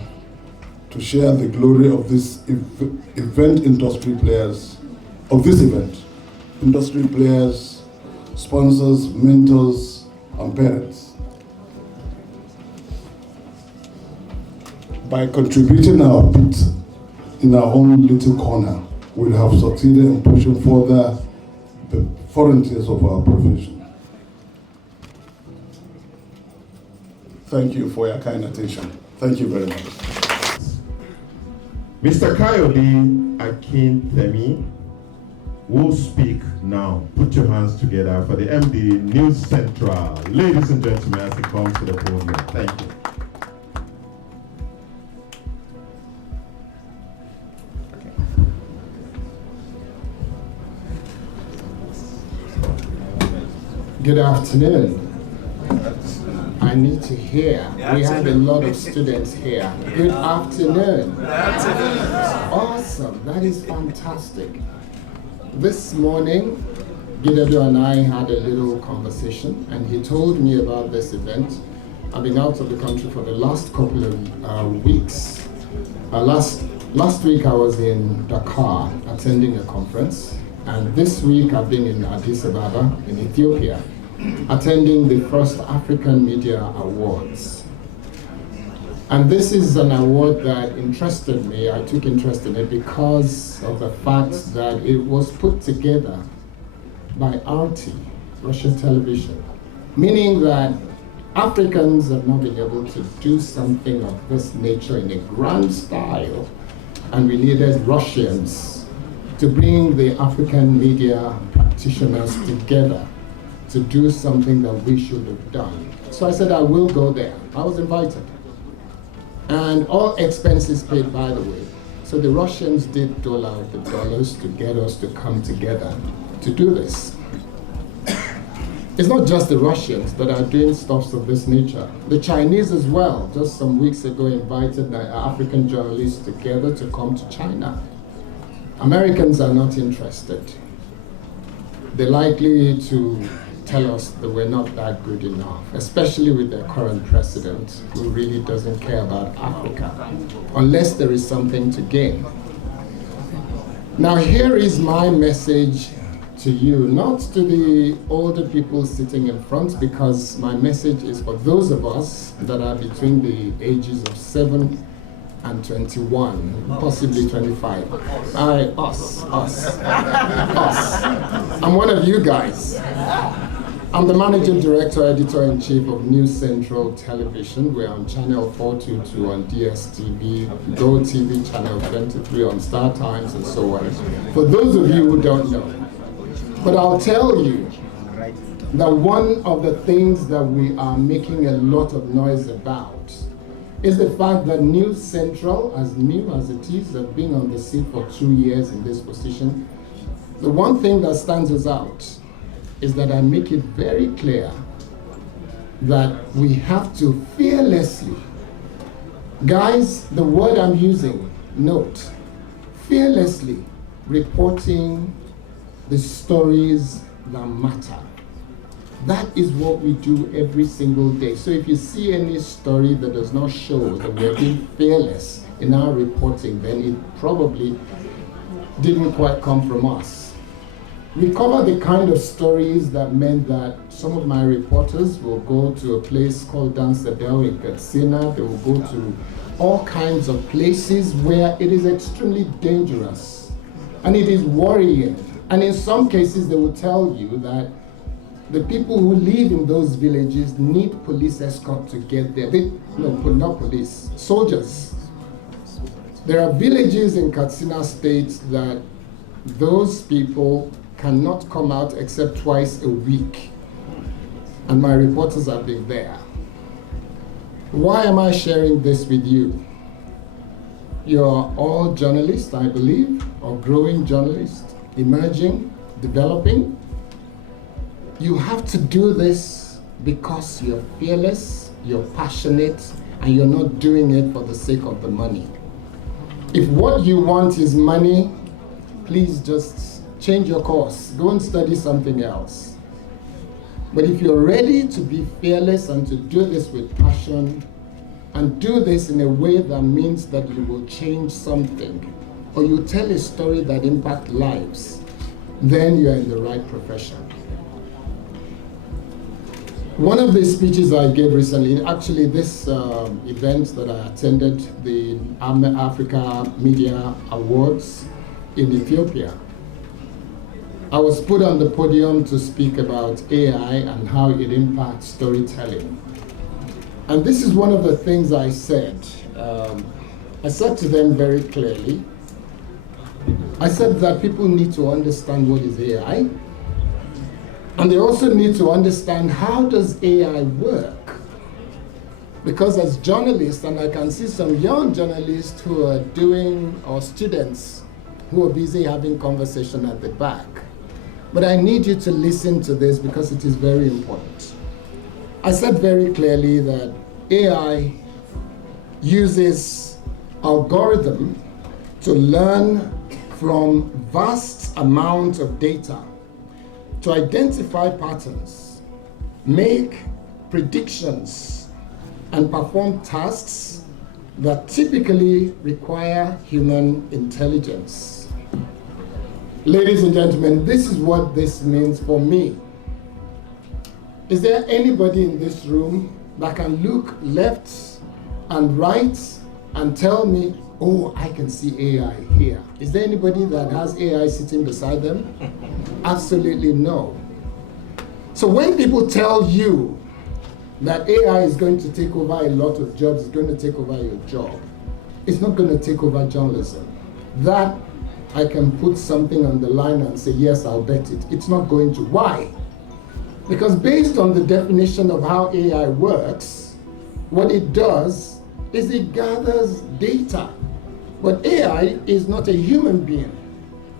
to share the glory of this industry players, sponsors, mentors, and parents. By contributing our bit in our own little corner, we'll have succeeded in pushing further the frontiers of our profession. Thank you for your kind attention. Thank you very much. Mr. Kayode Akinthemi will speak now. Put your hands together for the MD News Central. Ladies and gentlemen, as he comes to the podium. Thank you. Good afternoon. I need to hear. We have a lot of students here. Good afternoon. Awesome. That is fantastic. This morning, Gidedo and I had a little conversation, and he told me about this event. I've been out of the country for the last couple of weeks. Last week I was in Dakar attending a conference, and this week I've been in Addis Ababa in Ethiopia attending the first African Media Awards. And this is an award that interested me. I took interest in it because of the fact that it was put together by RT, Russian television, meaning that Africans have not been able to do something of this nature in a grand style, and we needed Russians to bring the African media practitioners together to do something that we should have done. So I said, I will go there. I was invited. And all expenses paid, by the way. So the Russians did dole out the dollars to get us to come together to do this. It's not just the Russians that are doing stuff of this nature. The Chinese as well, just some weeks ago, invited the African journalists together to come to China. Americans are not interested. They're likely to tell us that we're not that good enough, especially with their current president, who really doesn't care about Africa, unless there is something to gain. Now, here is my message to you, not to the older people sitting in front, because my message is for those of us that are between the ages of 7 and 21, possibly 25. Us. I'm one of you guys. I'm the managing director, editor-in-chief of News Central Television. We're on channel 422 on DSTV, Go TV channel 23 on Star Times, and so on. For those of you who don't know, but I'll tell you that one of the things that we are making a lot of noise about is the fact that News Central, as new as it is, have been on the seat for 2 years in this position. The one thing that stands us out is that I make it very clear that we have to fearlessly, guys, the word I'm using, note, fearlessly reporting the stories that matter. That is what we do every single day. So if you see any story that does not show that we're being fearless in our reporting, then it probably didn't quite come from us. We cover the kind of stories that meant that some of my reporters will go to a place called Dansadel in Katsina. They will go to all kinds of places where it is extremely dangerous and it is worrying. And in some cases, they will tell you that the people who live in those villages need police escort to get there. Not police, soldiers. There are villages in Katsina State that those people cannot come out except twice a week. And my reporters have been there. Why am I sharing this with you? You're all journalists, I believe, or growing journalists, emerging, developing. You have to do this because you're fearless, you're passionate, and you're not doing it for the sake of the money. If what you want is money, please just change your course. Go and study something else. But if you're ready to be fearless and to do this with passion, and do this in a way that means that you will change something, or you tell a story that impacts lives, then you're in the right profession. One of the speeches I gave recently, actually this event that I attended, the Africa Media Awards in Ethiopia, I was put on the podium to speak about AI and how it impacts storytelling. And this is one of the things I said. I said to them very clearly, I said that people need to understand what is AI, and they also need to understand how does AI work. Because as journalists, and I can see some young journalists who are doing, or students who are busy having conversation at the back. But I need you to listen to this because it is very important. I said very clearly that AI uses algorithm to learn from vast amounts of data to identify patterns, make predictions, and perform tasks that typically require human intelligence. Ladies and gentlemen, this is what this means for me. Is there anybody in this room that can look left and right and tell me, oh, I can see AI here? Is there anybody that has AI sitting beside them? Absolutely no. So when people tell you that AI is going to take over a lot of jobs, it's going to take over your job, it's not going to take over journalism. That I can put something on the line and say, yes, I'll bet it. It's not going to. Why? Because based on the definition of how AI works, what it does is it gathers data. But AI is not a human being.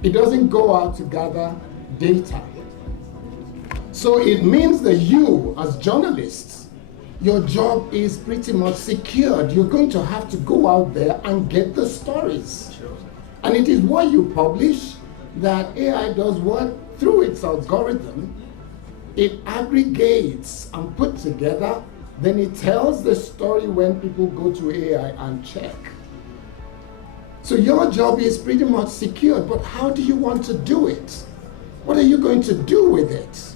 It doesn't go out to gather data. So it means that you, as journalists, your job is pretty much secured. You're going to have to go out there and get the stories. And it is what you publish that AI does what? Through its algorithm, it aggregates and put together, then it tells the story when people go to AI and check. So your job is pretty much secured, but how do you want to do it? What are you going to do with it?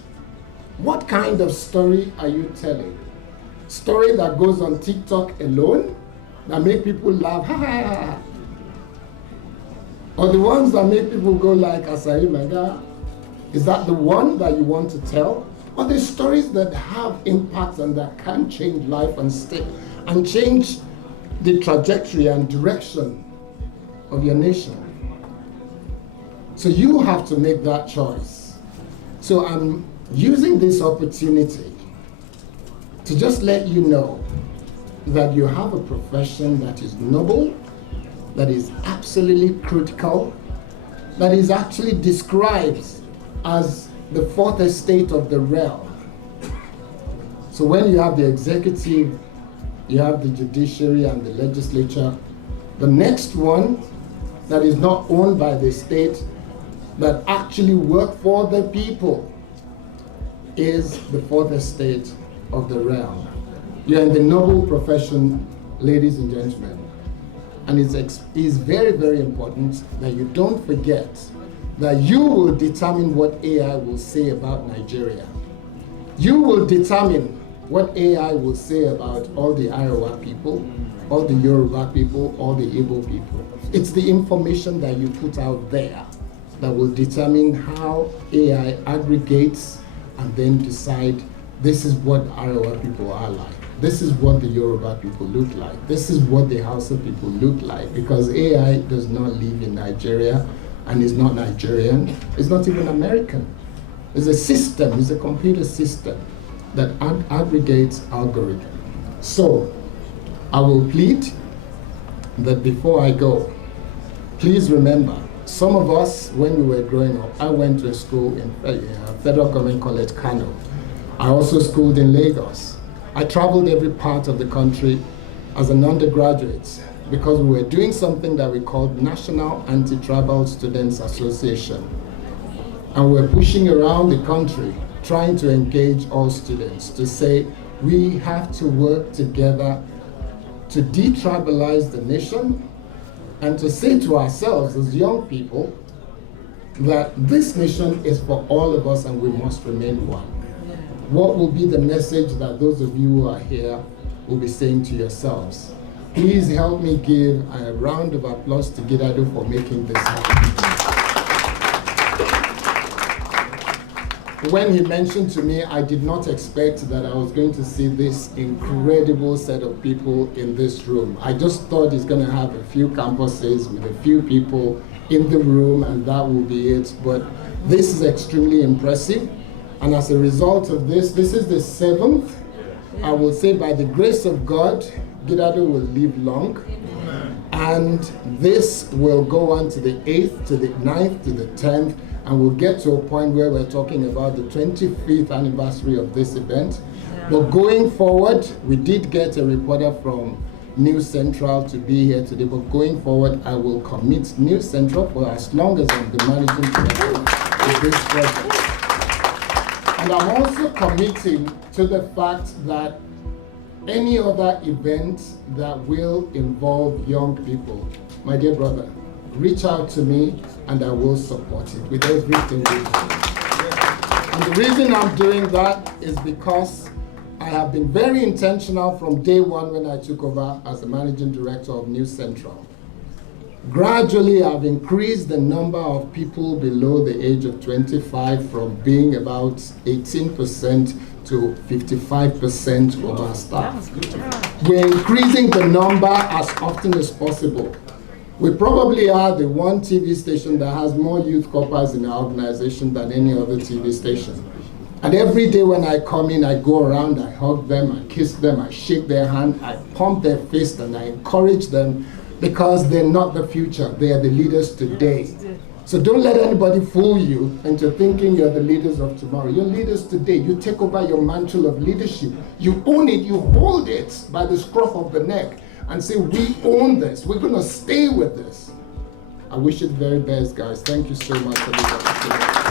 What kind of story are you telling? Story that goes on TikTok alone, that make people laugh, ha ha ha. Or the ones that make people go like, Asai Mega, is that the one that you want to tell? Or the stories that have impact and that can change life and stay and change the trajectory and direction of your nation? So you have to make that choice. So I'm using this opportunity to just let you know that you have a profession that is noble, that is absolutely critical, that is actually described as the fourth estate of the realm. So when you have the executive, you have the judiciary and the legislature, the next one that is not owned by the state, that actually work for the people, is the fourth estate of the realm. You're in the noble profession, ladies and gentlemen. And it's very, very important that you don't forget that you will determine what AI will say about Nigeria. You will determine what AI will say about all the Iowa people, all the Yoruba people, all the Igbo people. It's the information that you put out there that will determine how AI aggregates and then decide this is what Iowa people are like. This is what the Yoruba people look like. This is what the Hausa people look like, because AI does not live in Nigeria and is not Nigerian. It's not even American. It's a system, it's a computer system that aggregates algorithm. So I will plead that before I go, please remember, some of us, when we were growing up, I went to a school in Federal Government College, Kano. I also schooled in Lagos. I traveled every part of the country as an undergraduate because we were doing something that we called National Anti-Tribal Students Association. And we're pushing around the country, trying to engage all students to say, we have to work together to detribalize the nation and to say to ourselves as young people that this nation is for all of us and we must remain one. What will be the message that those of you who are here will be saying to yourselves? Please help me give a round of applause to Gidado for making this happen. When he mentioned to me, I did not expect that I was going to see this incredible set of people in this room. I just thought he's going to have a few campuses with a few people in the room and that will be it. But this is extremely impressive. And as a result of this, this is the 7th. I will say by the grace of God, Gidado will live long. And this will go on to the 8th, to the 9th, to the 10th. And we'll get to a point where we're talking about the 25th anniversary of this event. But going forward, we did get a reporter from News Central to be here today, but going forward, I will commit News Central for as long as I'm the managing director of this project. And I'm also committing to the fact that any other event that will involve young people, my dear brother, reach out to me and I will support it with everything we do. And the reason I'm doing that is because I have been very intentional from day one when I took over as the managing director of News Central. Gradually, I've increased the number of people below the age of 25 from being about 18% to 55% of our staff. We're increasing the number as often as possible. We probably are the one TV station that has more youth corpers in our organization than any other TV station. And every day when I come in, I go around, I hug them, I kiss them, I shake their hand, I pump their fist, and I encourage them because they're not the future, they are the leaders today. So don't let anybody fool you into thinking you're the leaders of tomorrow. You're leaders today. You take over your mantle of leadership. You own it, you hold it by the scruff of the neck and say, we own this, we're gonna stay with this. I wish you the very best, guys. Thank you so much for this opportunity.